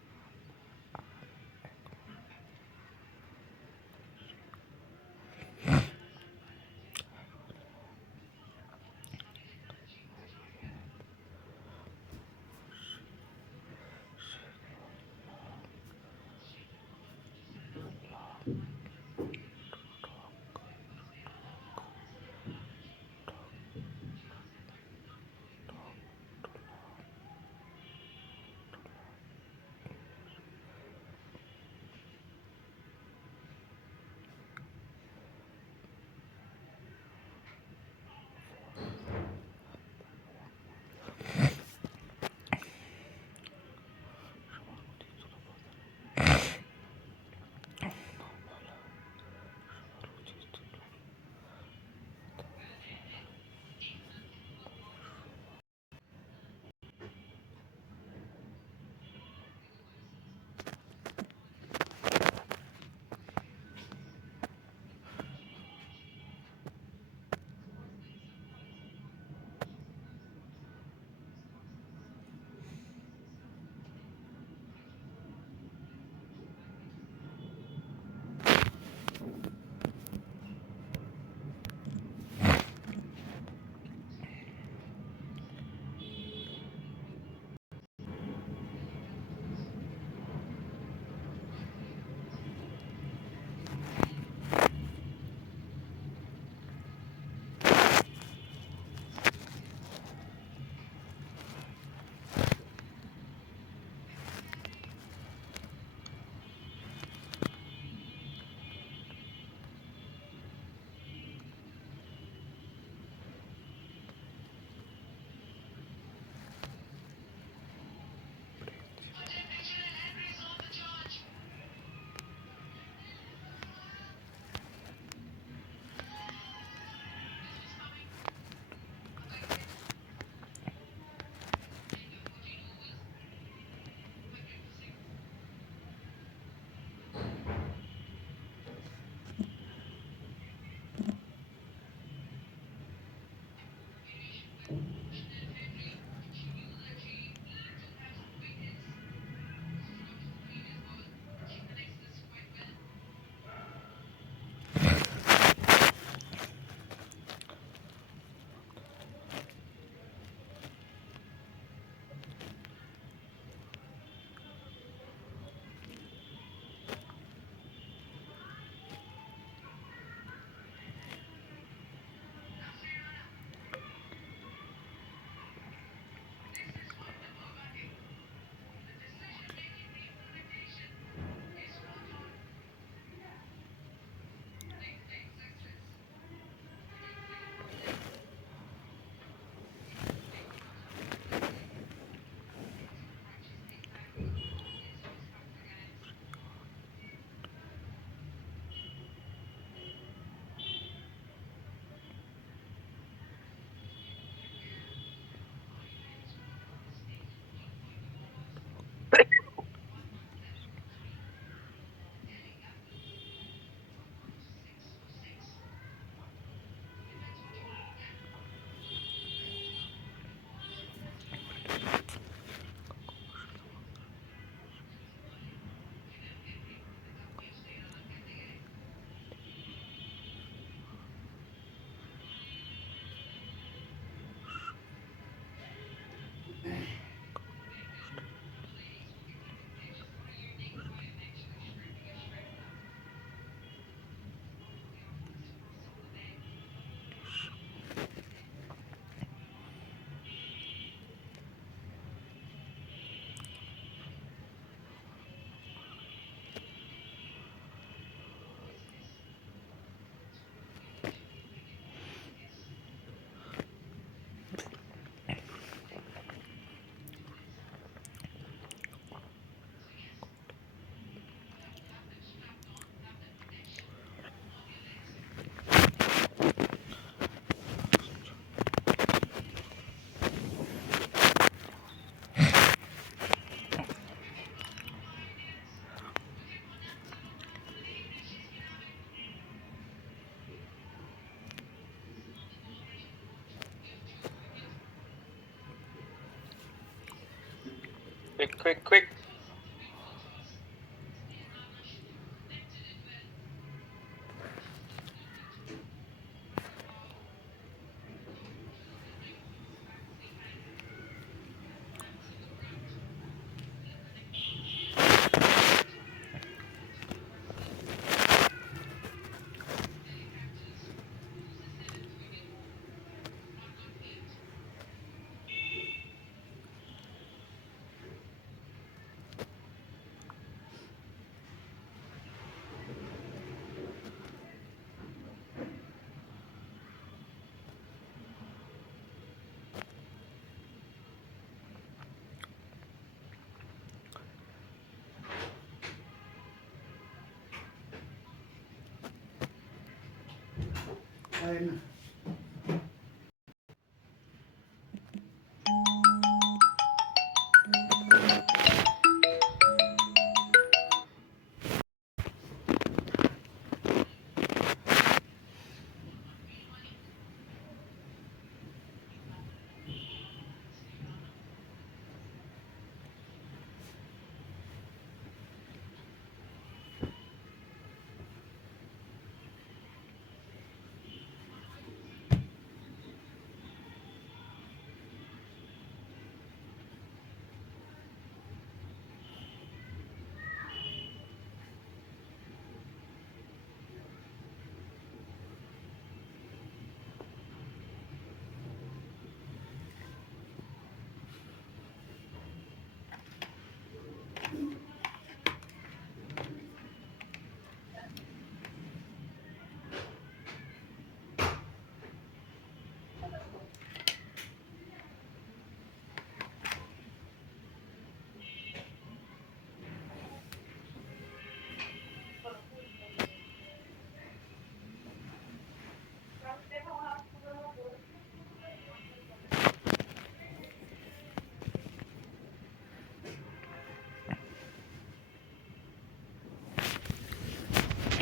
Quick.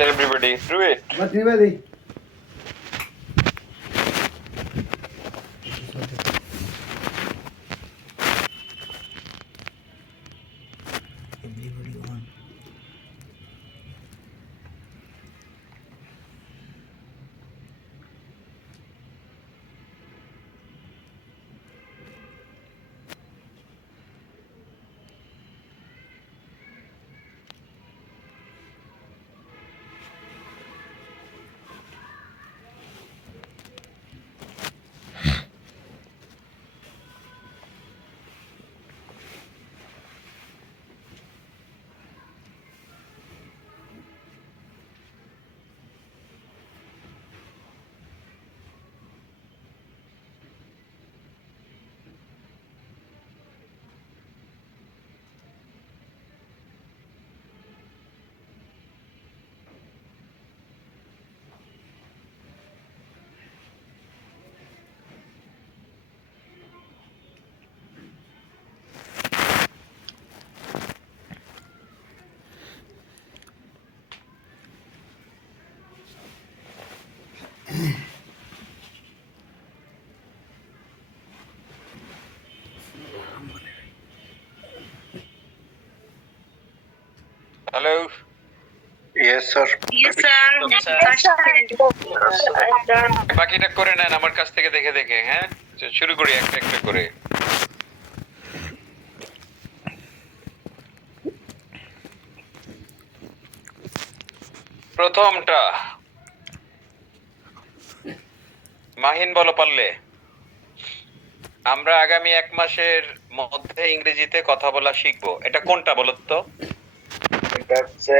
Everybody through it. Hello Yes, sir. Yes, sir. বাকিটা করে নেন আমার কাছ থেকে দেখে দেখে, হ্যাঁ শুরু করি একটা একটা করে। প্রথমটা মাহিন বলো পারলে। আমরা আগামী 1 মাসের মধ্যে ইংরেজিতে কথা বলা শিখবো, এটা কোনটা বলো তো? এটা হচ্ছে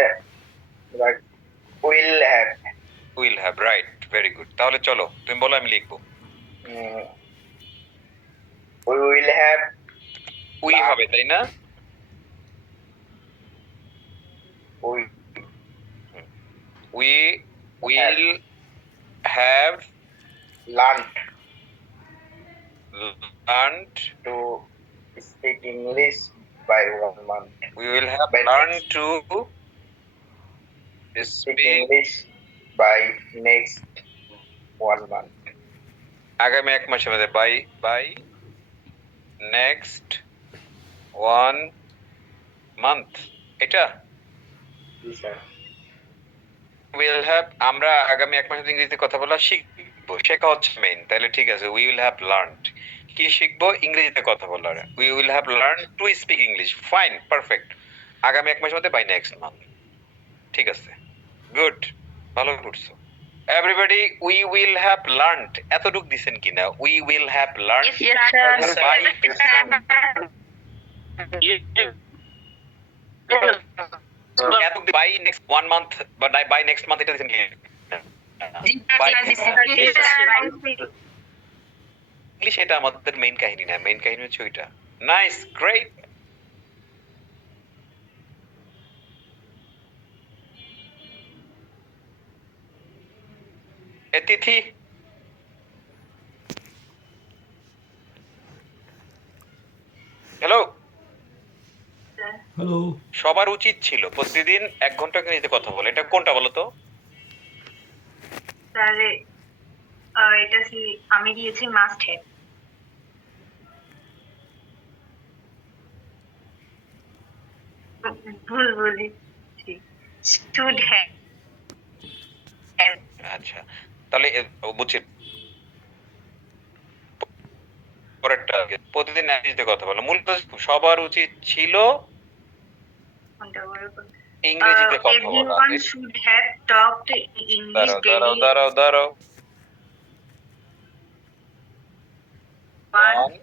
will have. Will have, right, very good. তাহলে চলো তুমি বলো, আমি লিখবো। We will have. উই হবে তাই না? We we will have learned learned to speak English by 1 month। we will have learned to speak speak English by next 1 month। আগামী 1 মাসের মধ্যে বাই নেক্সট 1 month, এটা জি স্যার। will have আমরা আগামী 1 মাসের ইংরেজিতে কথা বলা শিখবো, শেখা হচ্ছে মেইন। তাহলে ঠিক আছে, we will have learned কি শিখবো? ইংরেজিতে কথা বলার। we will have learned to speak English, fine, perfect। আগামী 1 মাসের মধ্যে বাই নেক্সট মান্থ, ঠিক আছে, গুড, ভালো করছো। Everybody we will have learned, এতটুক দিছেন কিনা? we will have learned Yes, sir. by এতটুক by next 1 month বা by next month এটা দিছেন কি? ইংলিশ এটা আমাদের মেইন কাহিনী না, মেইন কাহিনী হচ্ছে ওইটা। Nice, great. Tithi, hello. Hello, সবার উচিত ছিল প্রতিদিন 1 ঘন্টা ইংরেজিতে কথা বলে, এটা কোনটা বলো তো? এটা আমি দিয়েছি মাস্ট হ্যাভ। ভুল বলেছি, শুড হ্যাভ। আচ্ছা, তাহলে বুঝছি। পরেরটা প্রতিদিন ইংরেজিতে কথা বলো, মূলত সবার উচিত ছিল ইংরেজিতে কথা বলা। Everyone should have talked English daily. দাঁড়াও One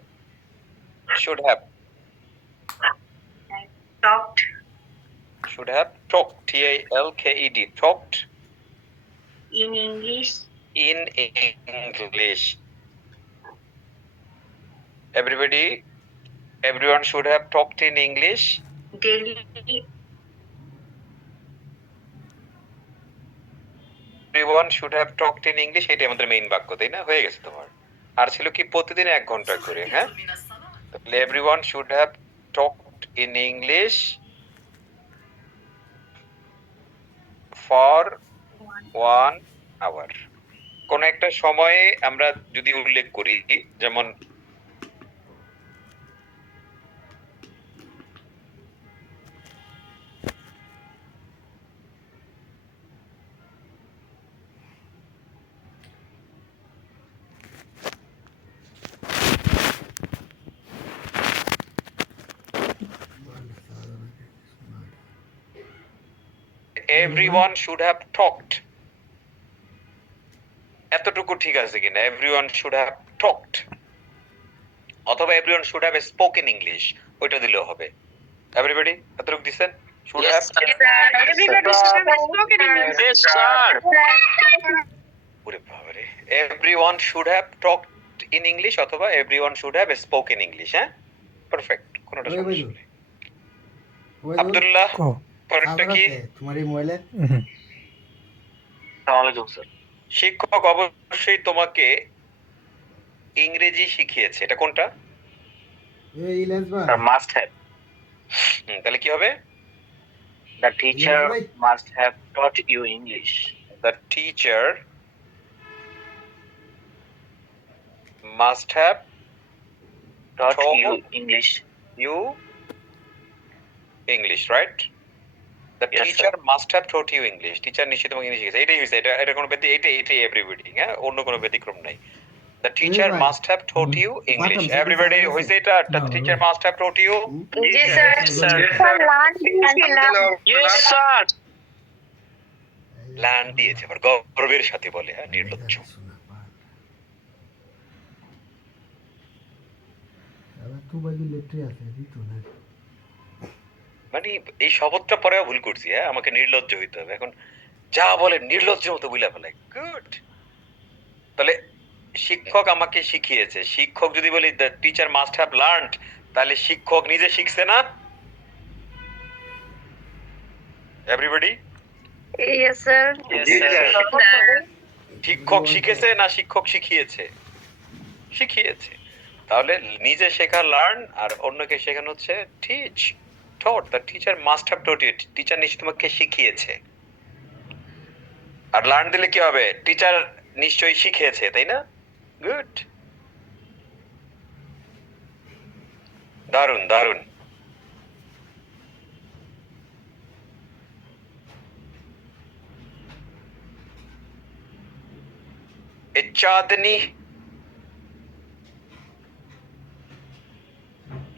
should have talked talked, T-A-L-K-E-D, talked in English in English. Everyone should have talked in English daily. Everyone should have talked in English, এটা আমাদের মেইন বাক্য, তাই না? হয়ে গেছে তোমার। আর ছিল কি প্রতিদিন 1 ঘন্টা করে, হ্যাঁ? তাহলে everyone should have talked in English for 1 hour। কোন একটা সময়ে আমরা যদি উল্লেখ করি, যেমন everyone should have talked, এতটুকু ঠিক আছে কিনা? everyone should have talked, অথবা everyone should have spoken English, ওইটা দিলেও হবে। everybody এতটুকু দিছেন? should have, Everybody should have spoken English. Yes, sir. ওরে বাবারে, everyone should have talked in English অথবা everyone should have spoken English, হ্যাঁ, পারফেক্ট, কোনটা সমস্যা নেই। আব্দুল্লাহ, কও। পরেরটা কি? হুম। আসসালামু স্যার। শিক্ষক অবশ্যই তোমাকে ইংরেজি শিখিয়েছে, এটা কোনটা? Sir must have. তাহলে কি হবে? The teacher must have taught you English. The teacher must have taught Taught you English. you English, right? The teacher must have taught you English. Teacher নিশ্চয়ই তোমাকে ইংলিশ শিখিয়েছে। এটাই হইছে, এটা কোনো এটাই এভরিবডি, হ্যাঁ, অন্য কোনো ব্যতিক্রম নাই। The teacher must have taught you English. Everybody হইছে এটা, the teacher must have taught you. G sir Yes, sir. Learn দিয়েছে, আবার গর্বের সাথে বলে, হ্যাঁ, নির্লজ্জ। মানে এই শব্দটা পরেও ভুল করছি, হ্যাঁ, আমাকে নির্লজ্জ হইতে হবে। এখন যা বলে নির্লজ্জের মতো বুঝলা ফেলে। গুড। তাহলে শিক্ষক আমাকে শিখিয়েছে। শিক্ষক যদি বলি the teacher must have learned, তাহলে শিক্ষক নিজে শিখছে না? এভরিবডি? ইয়েস স্যার শিক্ষক শিখেছে না শিক্ষক শিখিয়েছে? শিখিয়েছে। তাহলে নিজে শেখা লার্ন, আর অন্যকে শেখানো হচ্ছে teach. taught, the teacher must have taught you. Teacher নিশ্চয়ই তোমাকে শিখিয়েছে। আর লার্ন দিলে কি হবে? টিচার নিশ্চয়ই শিখিয়েছে, তাই না? গুড। দারুন দারুন। এ চাঁদনি।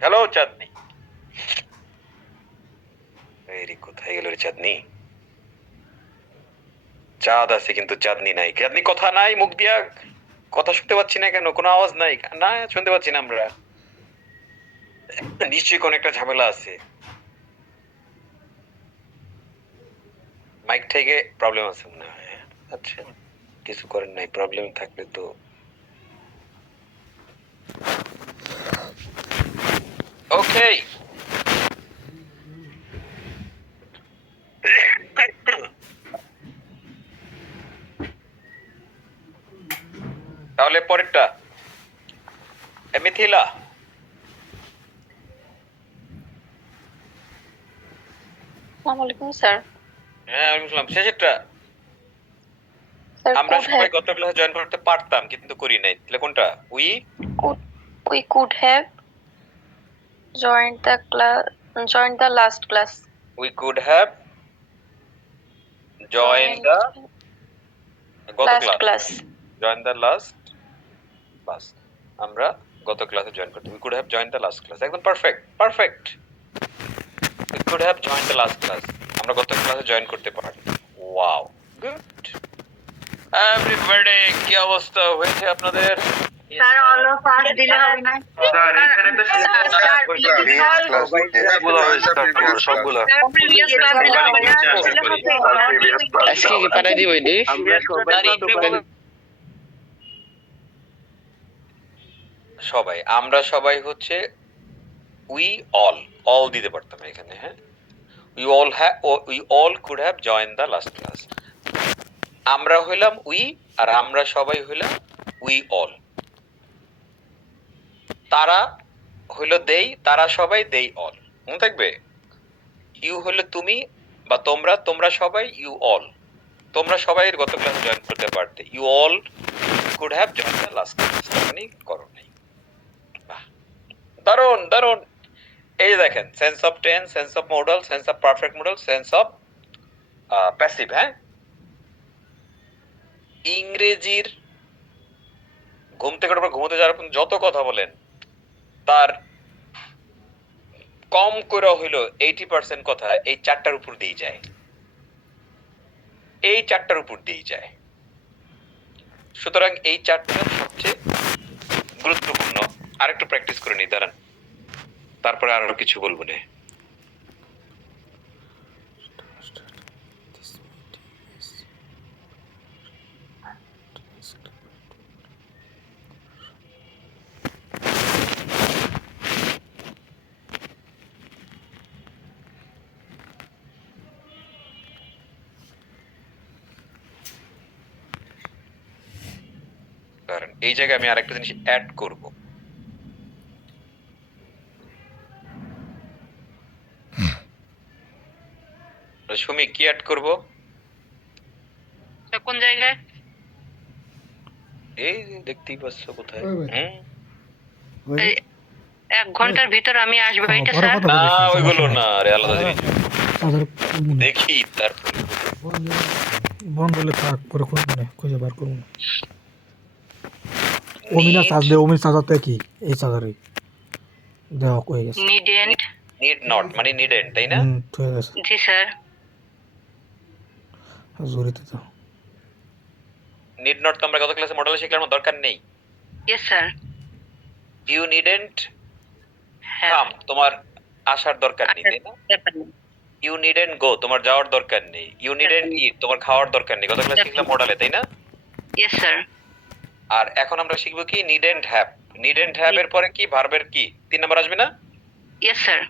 হ্যালো চাঁদনি। এরি কোথায় গেল রে চাঁদনি? চাঁদ আছে কিন্তু চাঁদনি নাই। চাঁদনি কথা নাই, মুখ দিয়া কথা শুনতে পাচ্ছি না কেন? কোনো আওয়াজ নাই না? শুনতে পাচ্ছি না আমরা। নিশ্চয়ই কোন একটা ঝামেলা আছে। মাইক থেকে প্রবলেম আছে মনে হয়। আচ্ছা, কিছু করেন নাই, প্রবলেম থাকলে তো। ওকে, তাহলে পরেরটা মিথিলা। আসসালামু আলাইকুম স্যার। হ্যাঁ, বুঝলাম। শেষেরটা আমরা সবাই গত ক্লাসে জয়েন করতে পারতাম কিন্তু করি নাই। তাহলে কোনটা? we could have joined the last class. We could have joined the last class. Join the last class. আমরা গত ক্লাসে জয়েন করতে। We could have joined the last class. একদম perfect. We could have joined the last class. আমরা গত ক্লাসে জয়েন করতে পারি। Wow, good. এভরিবডি, কি অবস্থা হয়েছে আপনাদের? স্যার অল অফ আস দিলে হবে না স্যার এখানে তো সবগুলো প্রিভিয়াস ক্লাস দিলে হবে না আজকে কি পাঠাই দিব এটি? সবাই, আমরা সবাই হচ্ছে উই অল দিতে পারতাম এখানে, হ্যাঁ। we all could have joined the last class. আমরা হইলাম উই, আর আমরা সবাই হইলাম উই অল। তারা হইল দেই, তারা সবাই দেই অল। মনে থাকবে? ইউ হইলো তুমি বা তোমরা, তোমরা সবাই ইউ অল। তোমরা সবাই গত ক্লাসে জয়েন করতে পারতে। You all could have join the last class. মানে করো নাই। বাহ, দারুন দারুন। এই যে দেখেন, sense of tense, sense of modal, sense of perfect modal, sense of passive, হ্যাঁ। ইংরেজির ঘুম থেকে ঘুমোতে যাওয়ার পর যত কথা বলেন, তার কম করে হইল 80% কথা এই চারটার উপর দিয়ে যায়। এই চারটার উপর দিয়ে যায়। সুতরাং এই চারটা সবচেয়ে গুরুত্বপূর্ণ। আরেকটু প্র্যাকটিস করে নিই, দাঁড়ান, তারপরে আরো কিছু বলবো না। এই জায়গায় আমি আরেকটা জিনিস অ্যাড করব। সুমি, কি অ্যাড করব? কোন জায়গায়? এই দেখতেই পাচ্ছ কোথায়? 1 ঘন্টার ভিতর আমি আসবো, এটা পরে স্যার। কথা না, বলিস, ওইগুলো সমস্যা না নাই। রে, আলাদা জিনিস। তাদের দেখি তারপর বন্ধ হলে থাক, পরে খুঁজবো না, খুঁজে বার করবো না। অমিনা চার্জ দে, অমিন চার্জারতে কি এই চার্জারে দেওয়া হয়ে গেছে। নিডেন্ট। নিড নট মানে নিডেন্ট, তাই না? হয়ে গেছে জি স্যার। জড়িত তো। নিড নট তো আমরা গত ক্লাসে মডেলে শিখলাম, আমার দরকার নেই। Yes sir. You needn't have. Come, তোমার আসার দরকার নেই, তাই না? ইউ নিডেন্ট গো, তোমার যাওয়ার দরকার নেই। ইউ নিডেন্ট ইট, তোমার খাওয়ার দরকার নেই। গত ক্লাসে শিখলাম মডেলে, তাই না? Yes sir. আর এখন আমরা শিখবো কি নিডেন্ট হ্যাভ। নিডেন্ট হ্যাভ এর পরে কি ভার্বের কি 3 নাম্বার আসবে না? Yes sir.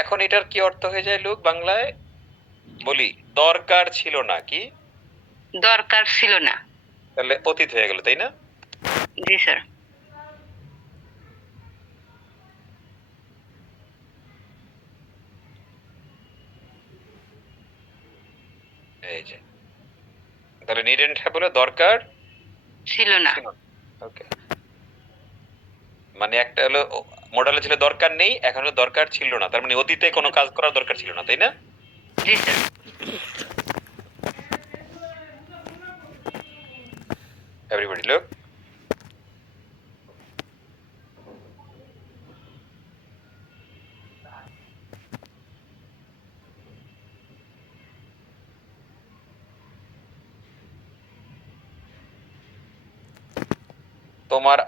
এখন এটার কি অর্থ হয়ে যায় লোক বাংলায়? বলি দরকার ছিল না, কি দরকার ছিল না। তাহলে অতীত হয়ে গেল, তাই না? জি স্যার। এই যে তাহলে নিডেন্ট হ্যাভ বলে দরকার ছিল না। ওকে, মানে একটা হলো মডেলে ছিল দরকার নেই, এখন হলো দরকার ছিল না, তার মানে অতীতে কোনো কাজ করার দরকার ছিল না, তাই না? জি স্যার। এভরিবডি লুক, তোমার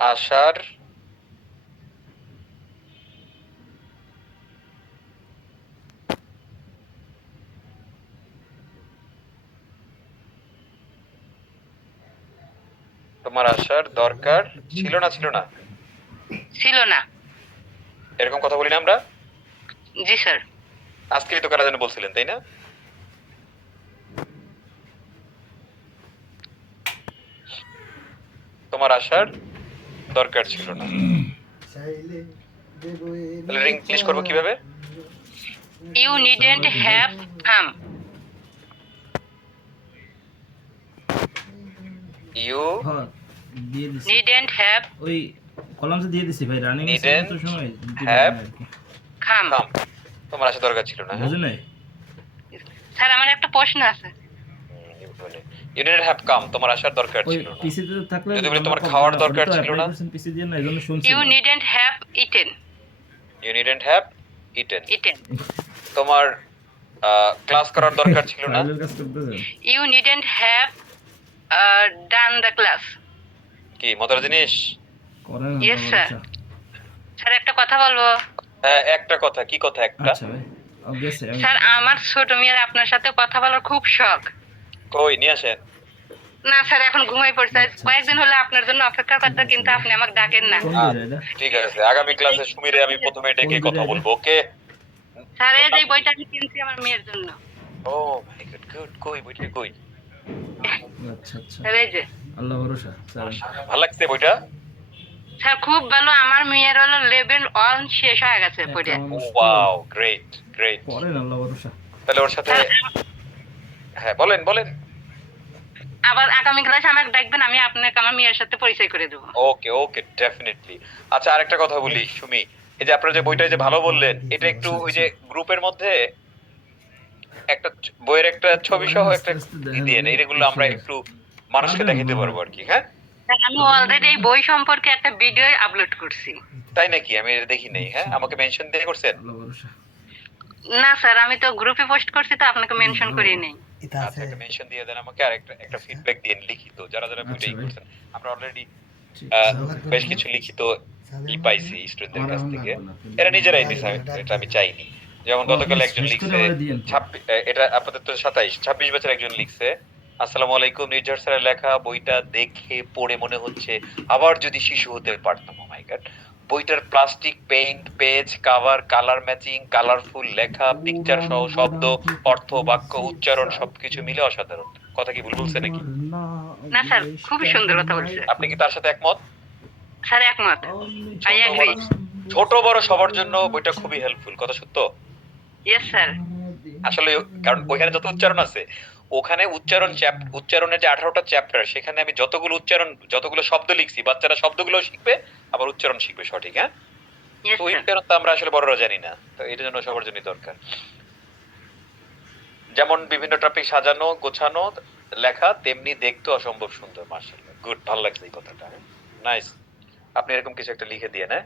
আসার দরকার ছিল না, ছিল না, ছিল না। এরকম কথা বলি না আমরা? জি স্যার। আজকেই তো কারা যেন বলছিলেন, তাই না? তোমার আসার দরকার ছিল না। তাহলে ইংলিশ করবো কিভাবে? You needn't have come. You দিয়ে দিছি, নিডেন্ট হ্যাভ ওই কলামসে দিয়ে দিছি ভাই, রানিং এর Didn't তো সময় have কাম। কাম, তোমার আসার দরকার ছিল না। বুঝুন নাই? স্যার আমার একটা প্রশ্ন আছে। ইউ ডিডন্ট হ্যাভ কাম, তোমার আসার দরকার ওই ছিল না। পিসিতে থাকলে যদি বলি তোমার খাওয়ার দরকার ছিল না, পিসি দিয়ে না, এজন্য শুনছি। You needn't have eaten. You didn't have eaten, eaten. তোমার ক্লাস করার দরকার ছিল না। ফাইলের কাজ করতেছেন? You needn't have done the class. কি মজার জিনিস? করেন না? Yes, sir. স্যার একটা কথা বলবো? হ্যাঁ, একটা কথা। কি কথা? একটা আচ্ছা ভাই, অবভিয়াসলি। স্যার আমার ছোট মেয়ের আপনার সাথে কথা বলার খুব শখ। কই নিয়ে আসেন। না স্যার এখন ঘুমাই পড়ছে, কয়েকদিন হলে আপনার জন্য অপেক্ষা করতে, কিন্তু আপনি আমাকে ডাকেন না। ঠিক আছে, আগামী ক্লাসে সুমিরে আমি প্রথমে ডেকে কথা বলবো, ওকে? স্যার এই যে বইটা আমি কিনছি আমার মেয়ের জন্য। ও মাই গড, গুড। কই বইটা কই? আচ্ছা আচ্ছা, স্যার এই যে। আল্লাহ ভরসা। স্যার ভালো লাগছে বইটা? স্যার খুব ভালো, আমার মেয়ের হলো লেভেল 1 শেষ হয়ে গেছে বইটা। Wow, great great. করেন, আল্লাহ ভরসা। তাহলে ওর সাথে হ্যাঁ বলেন বলেন। আবার আগামী ক্লাসে আমাকে ডাকবেন, আমি আপনাকে আমার মেয়ের সাথে পরিচয় করে দেবো। ওকে ওকে, ডেফিনেটলি। আচ্ছা আরেকটা কথা বলি সুমি, এই যে আপনারা যে বইটা যে ভালো বললেন, এটা একটু ওই যে গ্রুপের মধ্যে একটা বইয়ের একটা ছবি সহ একটা দিয়ে নেই, এগুলো আমরা একটু মানুষকে দেখাতে পারবো আর কি। হ্যাঁ স্যার আমি অলরেডি এই বই সম্পর্কে একটা ভিডিও আপলোড করছি। তাই নাকি? আমি এটা দেখি নাই। হ্যাঁ, আমাকে মেনশন দিয়ে করছেন? আল্লাহ ভরসা। না স্যার আমি তো গ্রুপে পোস্ট করছি, তো আপনাকে মেনশন করি নাই। আচ্ছা, একটা মেনশন দিয়ে দেন আমাকে, আর একটা ফিডব্যাক দিন লিখিত, যারা যারা বইটা ই করছেন। আমরা অলরেডি বেশ কিছু লিখিত ই পাইছি স্টুডেন্টদের কাছ থেকে, এরা নিজেরাই দিছে, এটা আমি চাইনি। যেমন গতকাল একজন লিখছে, এটা আপনাদের তো 26 বছর একজন লিখছে, আসসালামু আলাইকুম, নির্ঝর স্যারের লেখা বইটা দেখে পড়ে মনে হচ্ছে আবার যদি শিশু হতে পারতাম। ও মাই গড, বইটার plastic, paint, page, cover, colour matching, colourful লেখা, পিকচার সহ শব্দ, অর্থ, বাক্য, উচ্চারণ সবকিছু মিলে অসাধারণ। কথা কি ভুল বলছে নাকি? না স্যার খুবই সুন্দর কথা বলছে। আপনি কি তার সাথে একমত? স্যার একমত, আই এগ্রি। ছোট বড় সবার জন্য বইটা খুবই হেল্পফুল, কথা সত্য? Yes sir. আসলে কারণ ওইখানে যত উচ্চারণ আছে, ওখানে উচ্চারণের যে 18টা চ্যাপ্টার, সেখানে আমি যতগুলো শব্দ লিখছি, বাচ্চারা শব্দগুলো শিখবে, আবার উচ্চারণ শিখবে সঠিক। হ্যাঁ Yes, তো ওই sir. কারণ তো আমরা আসলে বড়রা জানি না, তো এটার জন্য সবার জন্য দরকার। যেমন বিভিন্ন টপিক সাজানো গোছানো লেখা, তেমনি দেখতে অসম্ভব সুন্দর। মাশাআল্লাহ, গুড, ভালো লাগছে এই কথাটা। নাইস, আপনি এরকম কিছু একটা লিখে দিয়ে না।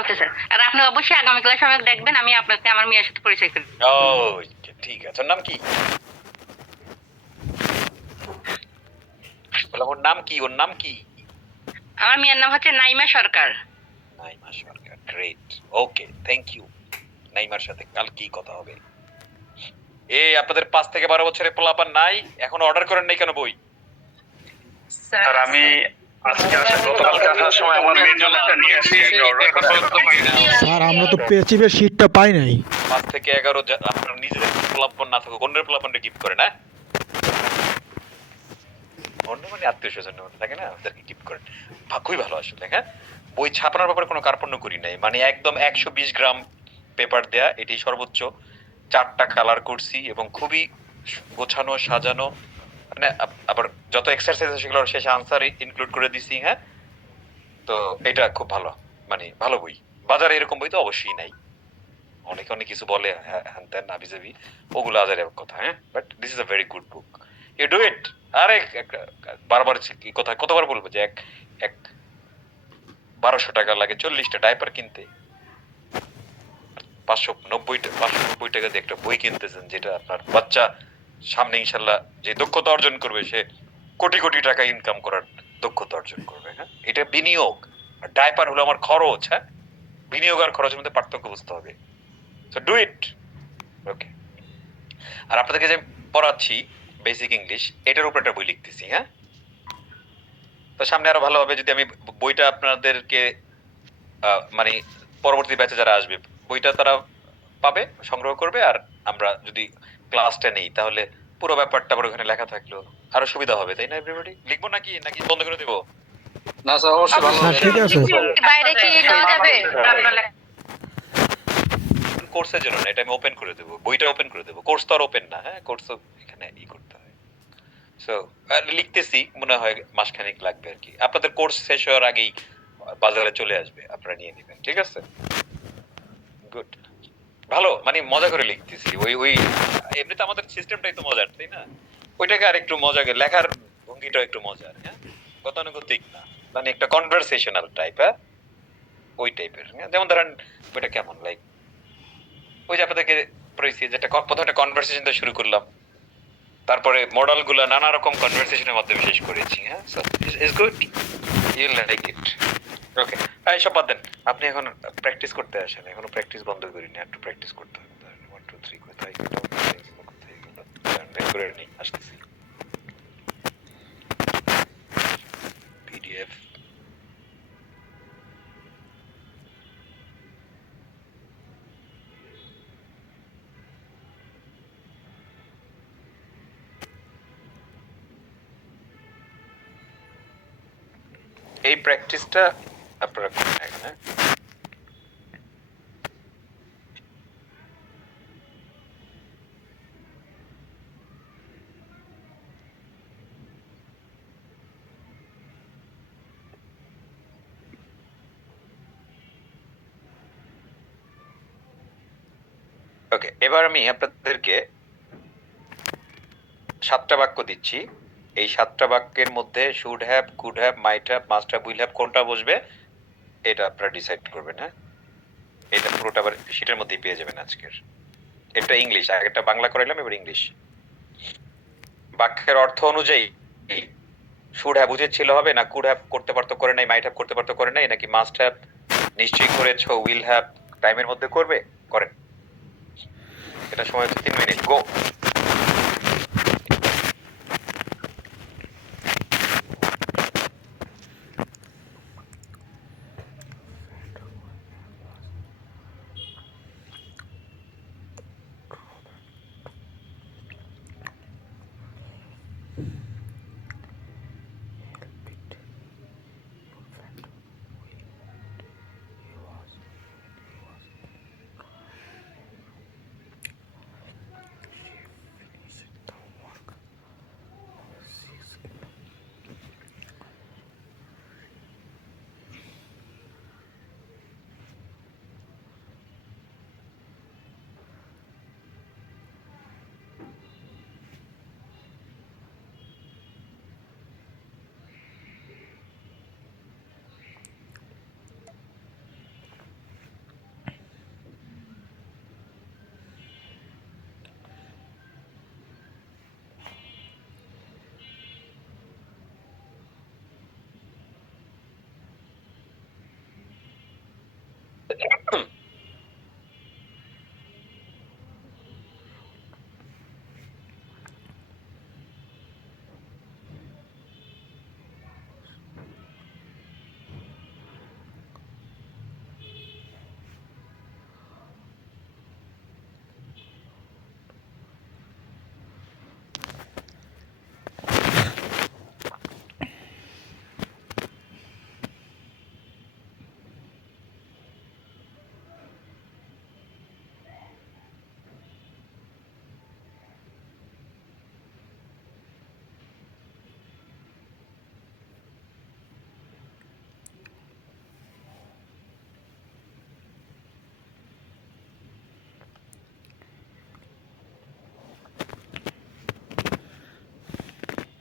ওকে স্যার, আর আপনি অবশ্যই আগামী ক্লাসে আমাকে দেখবেন, আমি আপনাকে আমার মেয়ের সাথে পরিচয় করি। ও ঠিক আছে, ওর নাম কি? বললাম ওর নাম কি, ওর নাম কি? আমার মেয়ের নাম হচ্ছে Naima Sarkar. Naima Sarkar, great, okay, thank you. নাইমার সাথে কাল কি কথা হবে? এই আপনাদের 5 থেকে 12 বছরের পোলাপান নাই, এখন অর্ডার করেন নাই কেন বই? স্যার আমি আজকে গতকালকে আসার সময় আমার মেয়ের জন্য একটা নিয়ে আসি, আমি অর্ডার করতে পারি না। স্যার আমরা তো পেচিবের শীটটা পাই নাই। 5 থেকে 11 আপনার নিজেদের পোলাপান না থাকুক, অন্যের পোলাপানকে গিফট করেন, হ্যাঁ? অন্য মানে আত্মীয় স্বজন থাকে না, ওদেরকে গিফট করেন, খুবই ভালো আসলে। হ্যাঁ, বই ছাপানোর ব্যাপারে কোনো কার্পণ্য করি নাই, মানে একদম 120 গ্রাম পেপার দেয়া, এটি সর্বোচ্চ 4টা কালার করছি এবং খুবই গোছানো সাজানো, মানে আবার যত এক্সারসাইজ আছে সেগুলোর শেষে আনসার ইনক্লুড করে দিছি। হ্যাঁ, তো এটা খুব ভালো, মানে ভালো বই। বাজারে এরকম বই তো অবশ্যই নাই, অনেকে অনেক কিছু বলে হ্যান ত্যান আবিজাবি, ওগুলো আজারের কথা। হ্যাঁ, but this is a very good book, you do it. আরে বারবার কথা কতবার বলবো যে এক 1200 টাকা লাগে 40টা ডাইপার কিনতে, 590 টাকা দিয়ে একটা বই কিনতেছেন, যেটা আপনার বাচ্চা সামনে ইনশাল্লাহ যে দক্ষতা অর্জন করবে, সে কোটি কোটি টাকা ইনকাম করার দক্ষতা অর্জন করবে। হ্যাঁ, এটা বিনিয়োগ, আর ডাইপার হলো আমার খরচ। হ্যাঁ, বিনিয়োগ আর খরচের মধ্যে পার্থক্য বুঝতে হবে। সো ডু ইট, ওকে। আর আপনাদেরকে যে পড়াচ্ছি বেসিক ইংলিশ, এটার উপর একটা বই লিখতেছি। হ্যাঁ, তো সামনে আরো ভালো হবে যদি আমি বইটা আপনাদেরকে মানে পরবর্তী ব্যাচে যারা আসবে বইটা তারা পাবে, সংগ্রহ করবে, আর আমরা যদি ক্লাসটা নেই তাহলে পুরো ব্যাপারটা আবার ওখানে লেখা থাকলো আরো সুবিধা হবে, তাই না? এভরিবডি লিখবো নাকি নাকি বন্ধ করে দেবো? না স্যার, অবশ্যই ভালো হ্যাঁ, ঠিক আছে। বাইরে কি নেওয়া যাবে আপনার লেখা? কোর্সের জন্য না, এটা আমি ওপেন করে দেবো, বইটা ওপেন করে দেবো, কোর্স তো আর ওপেন না। হ্যাঁ, কোর্স তো এখানে করতে হয়। সো লিখতেছি, মনে হয় মাসখানেক লাগবে আর কি। আপনাদের কোর্স শেষ হওয়ার আগেই বাজারে চলে আসবে, আপনারা নিয়ে নেবেন, ঠিক আছে? গুড, ভালো, মানে মজা করে লিখতেছি। ওই এমনিতে আমাদের সিস্টেমটাই তো মজার, তাই না? ওইটাকে আর একটু মজা করে লেখার ভঙ্গিটা একটু মজার। হ্যাঁ, গতানুগতিক না, মানে একটা কনভারসেশনাল টাইপ। হ্যাঁ, ওই টাইপের। যেমন ধরেন ওইটা কেমন লাইক ওই যে আপনাদেরকে পড়েছি, যেটা প্রথমে একটা কনভারসেশন দিয়ে শুরু করলাম, তারপরে মডেল গুলা নানা রকম কনভারসেশনের মাধ্যমে শেষ করেছি। হ্যাঁ, so it's good, you like it, okay. সব বাদ দেন, আপনি এখন প্র্যাকটিস করতে আসেন, এখনো প্র্যাকটিস বন্ধ করিনি, একটু প্র্যাকটিস করতে হবে। 1 2 3 কোথায় গেল, কোথায় গেল, বের করে নিই, আসতেছি। পিডিএফ, এই প্র্যাকটিসটা আপনারা করে থাকেন। হ্যাঁ, ওকে। এবার আমি আপনাদেরকে 7টা বাক্য দিচ্ছি, এই 7টা বাক্যের মধ্যে should have, could have, might have, must have, will have কোনটা বসবে এটা আপনারা ডিসাইড করবেন। হ্যাঁ, এটা পুরোটা আবার শীটের মধ্যেই পেয়ে যাবেন আজকের। এটা ইংলিশ, আগেরটা বাংলা করাইলাম, এবার ইংলিশ। বাক্যের অর্থ অনুযায়ী শুড হ্যাভ উচিত ছিল হবে না, কুড হ্যাভ করতে পারতো করে নাই, মাইট হ্যাভ করতে পারতো করে নাই, নাকি মাস্ট হ্যাভ নিশ্চয়ই করেছো, উইল হ্যাভ টাইমের মধ্যে করবে করেন। এটা সময় হচ্ছে 3 মিনিট, গো।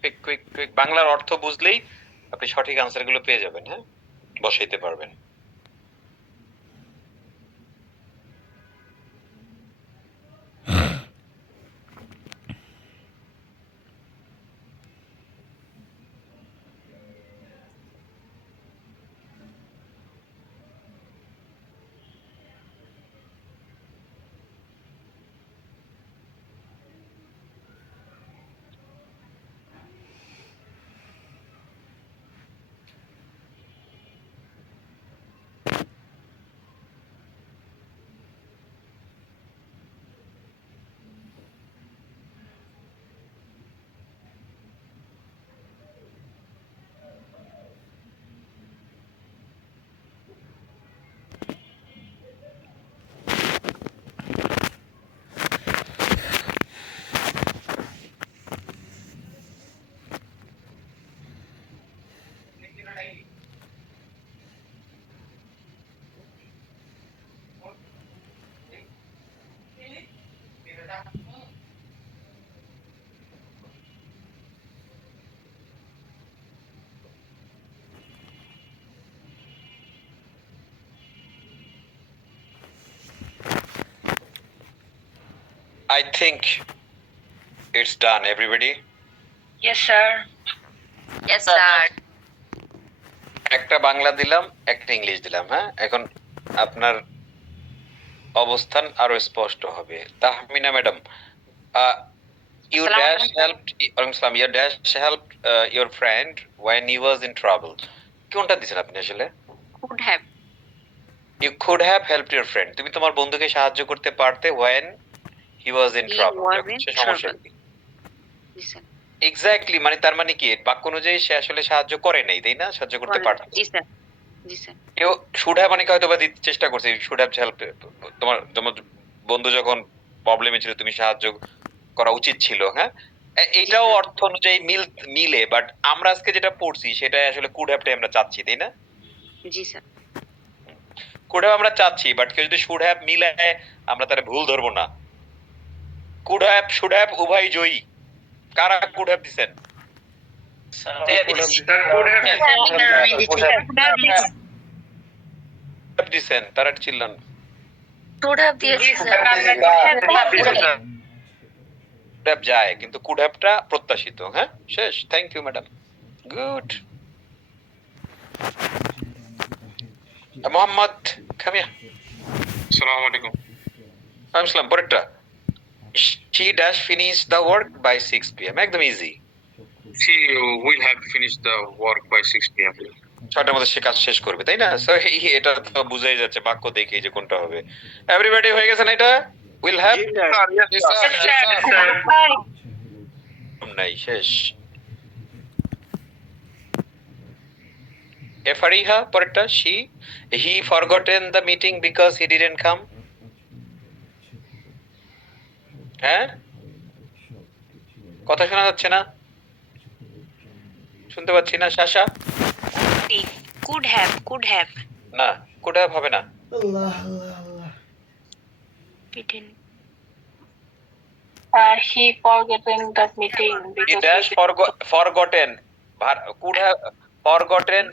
কুইক কুইক কুইক, বাংলার অর্থ বুঝলেই আপনি সঠিক আনসার গুলো পেয়ে যাবেন। হ্যাঁ, বসাইতে পারবেন। I think it's done, everybody. Yes, sir. Yes, sir. একটা বাংলা দিলাম, একটা ইংলিশ দিলাম। হ্যাঁ, এখন আপনার অবস্থান আরো স্পষ্ট হবে। Tahmina madam, you dash helped your dash helped your friend when he was in trouble. কোনটা দিছেন আপনি আসলে? Could have. You could have helped your friend. তুমি তোমার বন্ধুকে সাহায্য করতে পারতে when he was in He trouble. was যখন in সে সমস্যায় trouble. Listen. এক্স্যাক্টলি, মানে তার মানে কি বাক্য অনুযায়ী সে আসলে সাহায্য করে নাই, তাই না? সাহায্য করতে পারত। জি স্যার। জি স্যার। কেউ শুড হ্যাভ অনেকে হয়তো বা দিতে চেষ্টা করছে, শুড হ্যাভ হেল্প, তোমার তোমার বন্ধু যখন প্রবলেমে ছিল তুমি সাহায্য করা উচিত ছিল। হ্যাঁ, এটাও অর্থ অনুযায়ী মিলে, বাট আমরা আজকে যেটা পড়ছি সেটা আসলে কুড হ্যাভটাই আমরা চাচ্ছি, তাই না? জি স্যার। কুড হ্যাভ আমরা চাচ্ছি, বাট কেউ যদি শুড হ্যাভ মিলায় আমরা তার ভুল ধরবো না। কুড হ্যাভ শুড হ্যাভ উভয় জয়ী। কারা কুড হ্যাভ দিছেন? দিছেন, তারা চিল্লান। Could have দিয়েছি স্যার। কুড হ্যাভ যায়, কিন্তু কুড হ্যাভটা প্রত্যাশিত। হ্যাঁ, শেষ। Thank you madam, good. Mohammad Khamiya, আসসালামু আলাইকুম। আসসালাম। পরেরটা, she dash finish the work by 6 p.m. একদম easy. She will have finished the work by 6 p.m. 6টার মধ্যে সে কাজ শেষ করবে, তাই না? সো এটা তো বুঝাই যাচ্ছে বাক্য দেখে যে কোনটা হবে। এভরিবডি হয়ে গেছে না? এটা উইল হ্যাভ নাই, শেষ। এফারিহা, পরেরটা, he forgotten the meeting because he didn't come. হ্যাঁ, কথা শোনা যাচ্ছে না? শুনতে পাচ্ছি না। শাশা, Could have. না, could have হবে না। Didn't. He forgotten the meeting He because dash forgotten, could have forgotten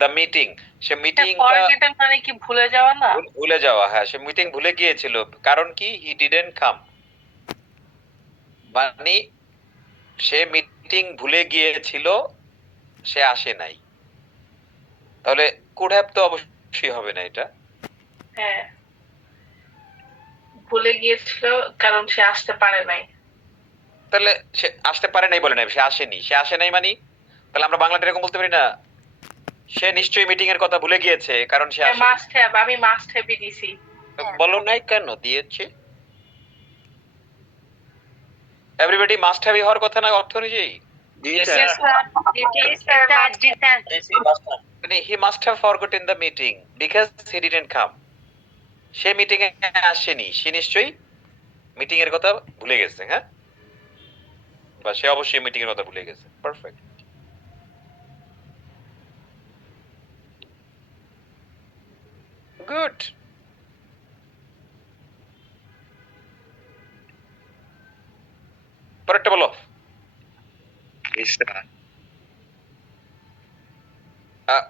the meeting, সে মিটিংটা forgotten মানে কি ভুলে যাওয়া না? ভুলে যাওয়া। হ্যাঁ, সে মিটিং ভুলে গিয়েছিল, কারণ কি he didn't come, মানে সে মিটিং ভুলে গিয়েছিল, সে আসে নাই। তাহলে কুড হ্যাভ তো অবশ্যই হবে না এটা। হ্যাঁ, ভুলে গিয়েছিল কারণ সে আসতে পারে নাই। তাহলে সে আসতে পারে নাই বলে নাই, সে আসেনি। সে আসে নাই মানে তাহলে আমরা বাংলাটা এরকম বলতে পারি না, সে নিশ্চয়ই মিটিং এর কথা ভুলে গিয়েছে কারণ সে আসে। মাস্ট হ্যাভ, আমি মাস্ট হ্যাভই দিছি। বলো নাই কেন দিয়েছে? এভরিবডি মাস্ট হ্যাভ হওয়ার কথা না অর্থ অনুযায়ী? মানে he must have forgotten the meeting because he didn't come. সে মিটিং এ আসেনি, সে নিশ্চয়ই মিটিং এর কথা ভুলে গেছে। হ্যাঁ, বা সে অবশ্যই মিটিং এর কথা ভুলে গেছে। পারফেক্ট। গুড। পরেরটা বলো।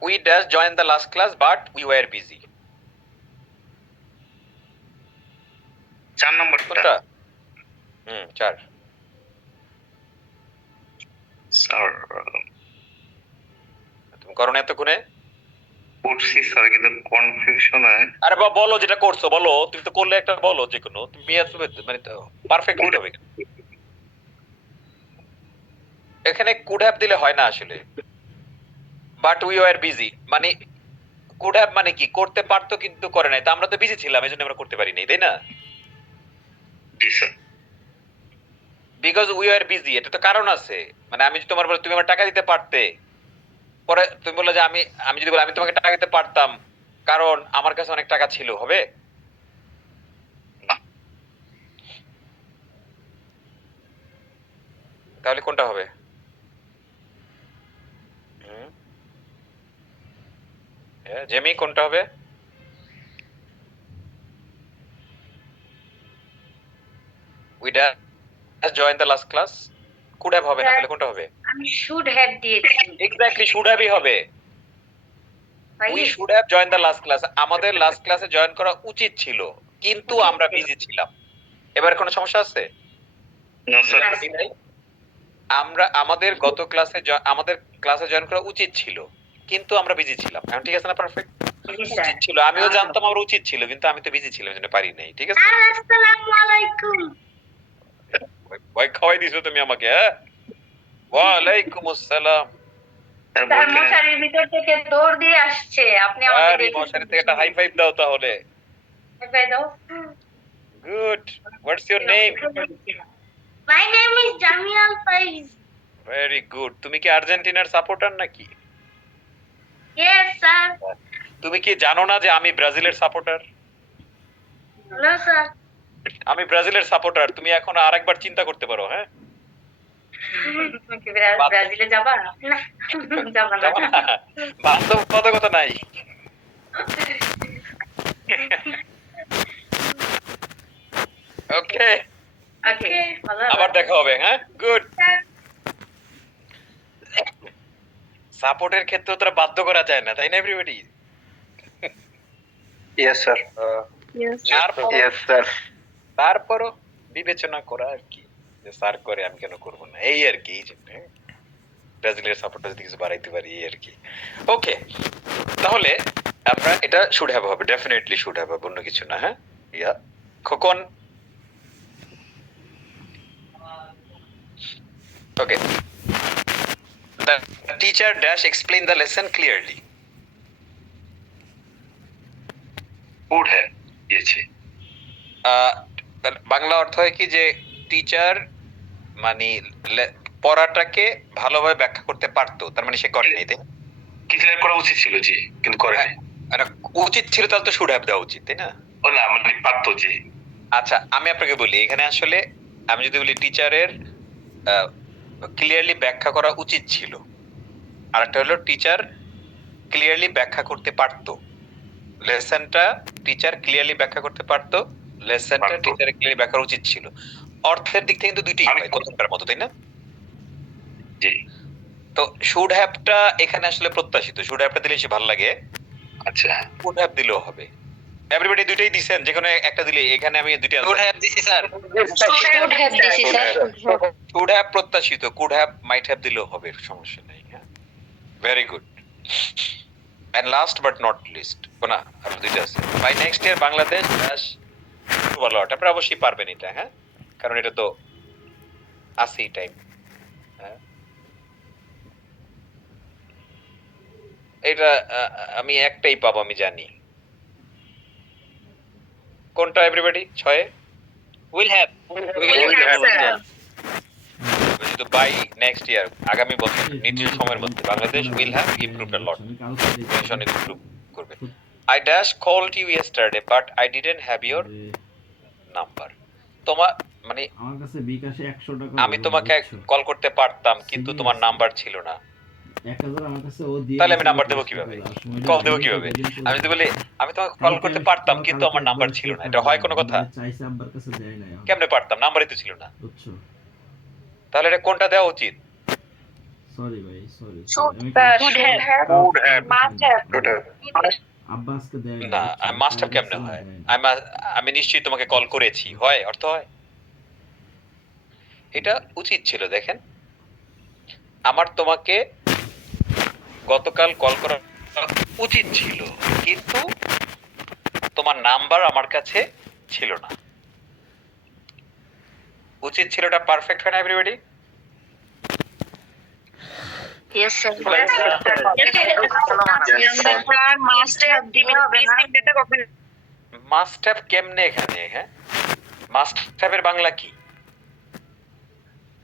We just joined the last class but we were busy. 4 নম্বরটা কোনটা? 4। স্যার তুমি করো না এতক্ষণে? করছি স্যার, কিন্তু কনফিউশন হয়। আরে বাবা বলো যেটা করছো বলো, তুমি তো করলে একটা বলো যে কোনো, তুমি মানে পারফেক্ট হবে। এখানে কুড হ্যাভ দিলে হয় না আসলে। বাট উই ওয়ার বিজি মানে কুড হ্যাভ মানে কি, করতে পারতো কিন্তু করে নাই। তা আমরা তো বিজি ছিলাম এজন্য আমরা করতে পারি নাই, তাই না? জি sir. Because we are busy, এটা তো কারণ আছে। মানে আমি যদি তোমার বলে তুমি আমার টাকা দিতে পারতে, পরে তুমি বললে যে আমি যদি বলি আমি তোমাকে টাকা দিতে পারতাম কারণ আমার কাছে অনেক টাকা ছিল, হবে? তাহলে কোনটা হবে? জেমি কোনটা হবে? We just joined the last class. could have হবে না, তাহলে কোনটা হবে? আমি শুড হ্যাভ দিয়েছি। এক্স্যাক্টলি শুড হ্যাভই হবে। We should have join the last class. আমাদের লাস্ট ক্লাসে জয়েন করা উচিত ছিল কিন্তু আমরা বিজি ছিলাম। এবার কোনো সমস্যা আছে? No sir. আমরা আমাদের গত ক্লাসে আমাদের ক্লাসে জয়েন করা উচিত ছিল কিন্তু আমরা বিজি ছিলাম। এখন ঠিক আছে না? পারফেক্ট। উচিত ছিল, আমিও জানতাম আমার উচিত ছিল কিন্তু আমি তো বিজি ছিলাম এজন্য পারি নাই। ঠিক আছে? আসসালামু আলাইকুম। ভয় খাওয়াই দিছো তুমি আমাকে। হ্যাঁ, ওয়ালাইকুম আসসালাম। তার মশারির ভিতর থেকে দৌড় দিয়ে আসছে, আপনি আমাকে আরে দেখে মশারি থেকে একটা হাই ফাইভ দাও তাহলে। দাও। Good. What's your name? My name is Jamiyal Faiz. Very good. তুমি কি আর্জেন্টিনার সাপোর্টার নাকি? Yes sir. তুমি কি জানো না যে আমি ব্রাজিলের সাপোর্টার? No sir. আমি ব্রাজিলের সাপোর্টার। তুমি এখন আরেকবার চিন্তা করতে পারো। হ্যাঁ, তুমি কি ব্রাজিলে যাবা? না, যাবা না। বাস্তবতা নাই। ওকে, ওকে, আবার দেখা হবে। হ্যাঁ, গুড। সাপোর্টের ক্ষেত্রে তোরা বাধ্য করা যায় না, তাই না everybody? Yes sir. Yes sir. তারপরও বিবেচনা করা আর কি, যে স্যার করে আমি কেন করব না, এই আর কি। এই জন্য ব্রাজিলের সাপোর্টার যদি কিছু বাড়াইতে পারি এই আর কি। ওকে, তাহলে আমরা এটা শুড হ্যাভ হবে, ডেফিনেটলি শুড হ্যাভ হবে, অন্য কিছু না। হ্যাঁ, ইয়া খোকন। ওকে, the teacher dash explain the lesson clearly. Could have দিয়েছে। বাংলা অর্থ হয় কি যে টিচার মানে পড়াটাকে ভালোভাবে ব্যাখ্যা করতে পারতো, তার মানে সে করেনি, তাই না? ক্লিয়ার করা উচিত ছিল জি, কিন্তু করেনি। উচিত ছিল তাহলে তো শুড হ্যাভ দেওয়া উচিত, তাই না? ও না, মানে পারতো জি। আচ্ছা, আমি আপনাকে বলি এখানে আসলে আমি যদি বলি টিচারের ক্লিয়ারলি ব্যাখ্যা করা উচিত ছিল, আর একটা হলো টিচার ক্লিয়ারলি ব্যাখ্যা করতে পারতো। লেসনটা টিচার ক্লিয়ারলি ব্যাখ্যা করতে পারতো, লেসনটা টিচার ক্লিয়ারলি ব্যাখ্যা উচিত ছিল। অর্থের দিক থেকে কিন্তু দুইটাই হয় প্রথমটার মতো, তাই না? জি। তো শুড হ্যাভটা এখানে আসলে প্রত্যাশিত, শুড হ্যাভটা দিলে বেশি ভালো লাগে। আচ্ছা, শুড হ্যাভ দিলেও হবে। এভরিবডি দুইটাই দিবেন, যে কোনো একটা দিলে। এখানে আমি দুইটা শুড হ্যাভ দিছি স্যার। শুড হ্যাভ দিছি স্যার। শুড হ্যাভ প্রত্যাশিত, কুড হ্যাভ মাইট হ্যাভ দিলেও হবে, সমস্যা নেই। হ্যাঁ, very good. And last but not least, না আর দুইটা আছে। By next year Bangladesh dash ভালো আট, আপনারা অবশ্যই পারবেন এটা, হ্যাঁ, কারণ এটা তো আছেই টাইম। হ্যাঁ, এটা আমি একটাই পাবো, আমি জানি কোনটা। এভরিবডি 6 উইল হ্যাভ কিন্তু বাই নেক্সট ইয়ার আগামী বছর নির্দিষ্ট সময়ের মধ্যে বাংলাদেশ উইল হ্যাভ ইমপ্রুভড আ লট, আমি কালকে দেখি। অনেক ইমপ্রুভ করবে। I dash called you yesterday but I didn't have your number. তোমার মানে আমার কাছে বিকাশে 100 টাকা আমি তোমাকে কল করতে পারতাম কিন্তু তোমার নাম্বার ছিল না, 1000 আমার কাছে ও দিয়ে। তাহলে আমি নাম্বার দেবো কিভাবে, কল দেবো কিভাবে? আমি তো বলি আমি তোমাকে কল করতে পারতাম কিন্তু আমার নাম্বার ছিল না, এটা হয় কোনো কথা? চাইছে আব্বার কাছে দেয় না। কেমনে পারতাম, নাম্বারই তো ছিল না। বুঝছো? তাহলে এটা কোনটা দেওয়া উচিত? সরি ভাই, সরি। আব্বাসকে দেয় না, আই মাস্ট হ্যাভ কেমনে হয়? আমি নিশ্চয়ই তোমাকে কল করেছি, হয় অর্থ হয়? এটা উচিত ছিল। দেখেন, আমার তোমাকে গতকাল কল করা উচিত ছিল কিন্তু তোমার নাম্বার আমার কাছে ছিল না। উচিত ছিল, এটা পারফেক্ট হয় না everybody? Yes, sir. Must have কেমনে এখানে? হ্যাঁ, মাস্ট হ্যাভের বাংলা কি?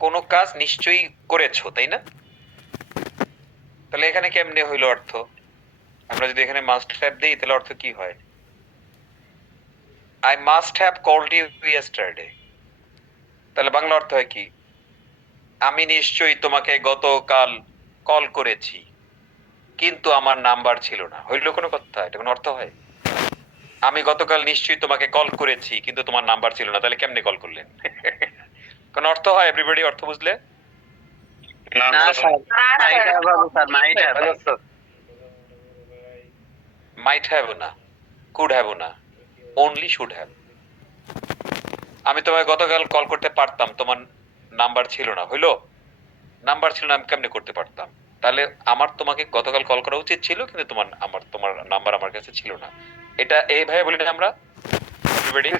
কোনো কাজ নিশ্চয়ই করেছো, তাই না? তাহলে এখানে কেমনে হইলো অর্থ? আমরা যদি এখানে মাস্ট হ্যাভ দেই তাহলে অর্থ কি হয়? I must have called you yesterday, তাহলে বাংলা অর্থ হয় কি? আমি নিশ্চয়ই তোমাকে গতকাল কল করেছি কিন্তু আমার নাম্বার ছিল না। হইল কোনো কথা? এটা কোনো অর্থ হয়? আমি গতকাল নিশ্চয়ই তোমাকে কল করেছি কিন্তু তোমার নাম্বার ছিল না, তাহলে কেমনে কল করলেন? কোন অর্থ হয় এভরিবডি? অর্থ বুঝলে? মাইট হ্যাভ না, কুড হ্যাভ না, অনলি শুড হ্যাভ। আমি তোমাকে গতকাল কল করতে পারতাম, তোমার নাম্বার ছিল না। হইলো? নাম্বার ছিল না, আমি কেমনে করতে পারতাম? তাহলে আমার তোমাকে গতকাল কল করা উচিত ছিল কিন্তু তোমার নাম্বার আমার কাছে ছিল না। এটা এইভাবে বলি না আমরা এভরিবডি?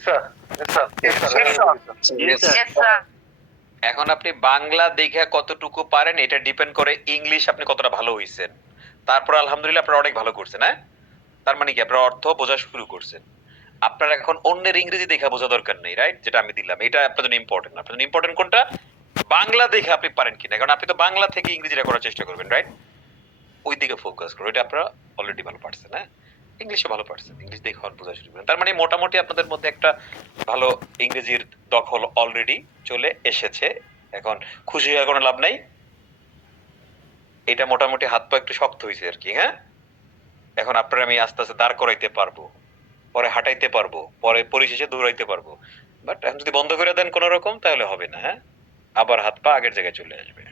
এখন আপনি বাংলা দেখে কতটুকু পারেন এটা ডিপেন্ড করে ইংলিশ আপনি কতটা ভালো হইছেন। তারপর আলহামদুলিল্লাহ আপনারা অনেক ভালো করছেন। হ্যাঁ, তার মানে কি আপনারা অর্থ বোঝা শুরু করছেন। আপনার এখন অন্যের ইংরেজি দেখা বোঝা দরকার নেই, রাইট? যেটা আমি দিলাম এটা আপনার জন্য ইম্পর্টেন্ট। আপনার জন্য ইম্পর্টেন্ট কোনটা? বাংলা দেখে আপনি পারেন কিনা, কারণ আপনি তো বাংলা থেকে ইংরেজিটা করার চেষ্টা করবেন, রাইট? ওই দিকে ফোকাস করুন। এটা আপনারা অলরেডি ভালো পারছেন। হ্যাঁ, ইংলিশে ভালো পারছেন, ইংলিশ দেখে বোঝা শুরু করেন। তার মানে মোটামুটি আপনাদের মধ্যে একটা ভালো ইংরেজির দখল অলরেডি চলে এসেছে। এখন খুশি হয়ে কোনো লাভ নাই, এটা মোটামুটি হাত পা একটু শক্ত হয়েছে আর কি। হ্যাঁ, এখন আপনারা আমি আস্তে আস্তে দাঁড় করাইতে পারবো, পরে হাঁটাইতে পারবো, পরে পরিশেষে দৌড়াইতে পারবো। বাট এখন যদি বন্ধ করে দেন কোন রকম তাহলে হবে না। হ্যাঁ, আবার হাত পা আগের জায়গায় চলে আসবে।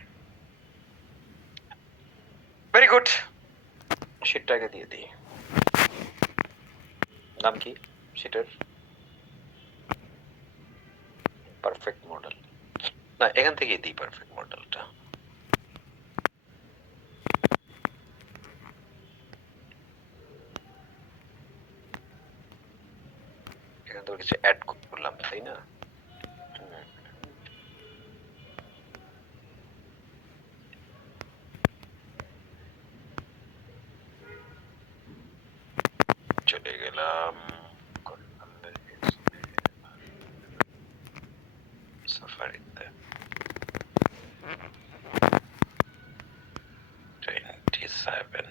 ভেরি গুড, সেটাকে দিয়ে দিই। নাম কি সেটার? পারফেক্ট মডেল না, এখান থেকে দিই পারফেক্ট মডেলটা। এখান থেকে কিছু অ্যাড করলাম, তাই না? চলে গেলাম সাফারিতে। 27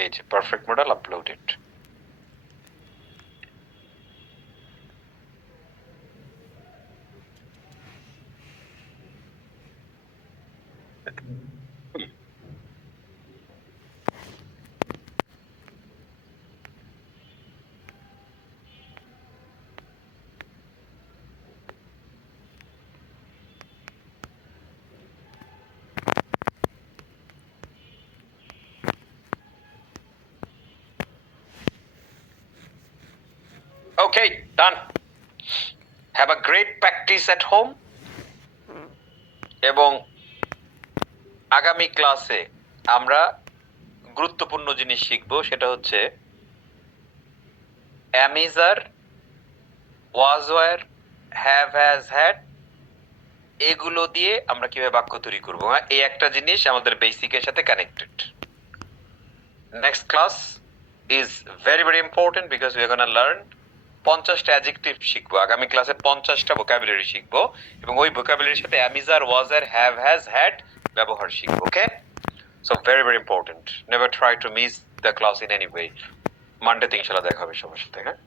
এই যে perfect model uploaded. Okay, done. Have a great practice at home. এবং আগামী ক্লাসে আমরা গুরুত্বপূর্ণ জিনিস শিখবো, সেটা হচ্ছে am is are, was were, have has had, এগুলো দিয়ে আমরা কিভাবে বাক্য তৈরি করবো। হ্যাঁ, এই একটা জিনিস আমাদের বেসিকের সাথে connected. Next class is very very important because we are gonna learn 50টা অ্যাডজেক্টিভ শিখবো। আগামী ক্লাসে 50টা ভোকাবুলারি শিখবো এবং ওই ভোকাবুলারির সাথে am is are, was are, have has had ব্যবহার শিখবো। Okay, so very very important. Never try to miss the class in any way. মানডেতে ইনশাআল্লাহ দেখা হবে সবার সাথে। হ্যাঁ।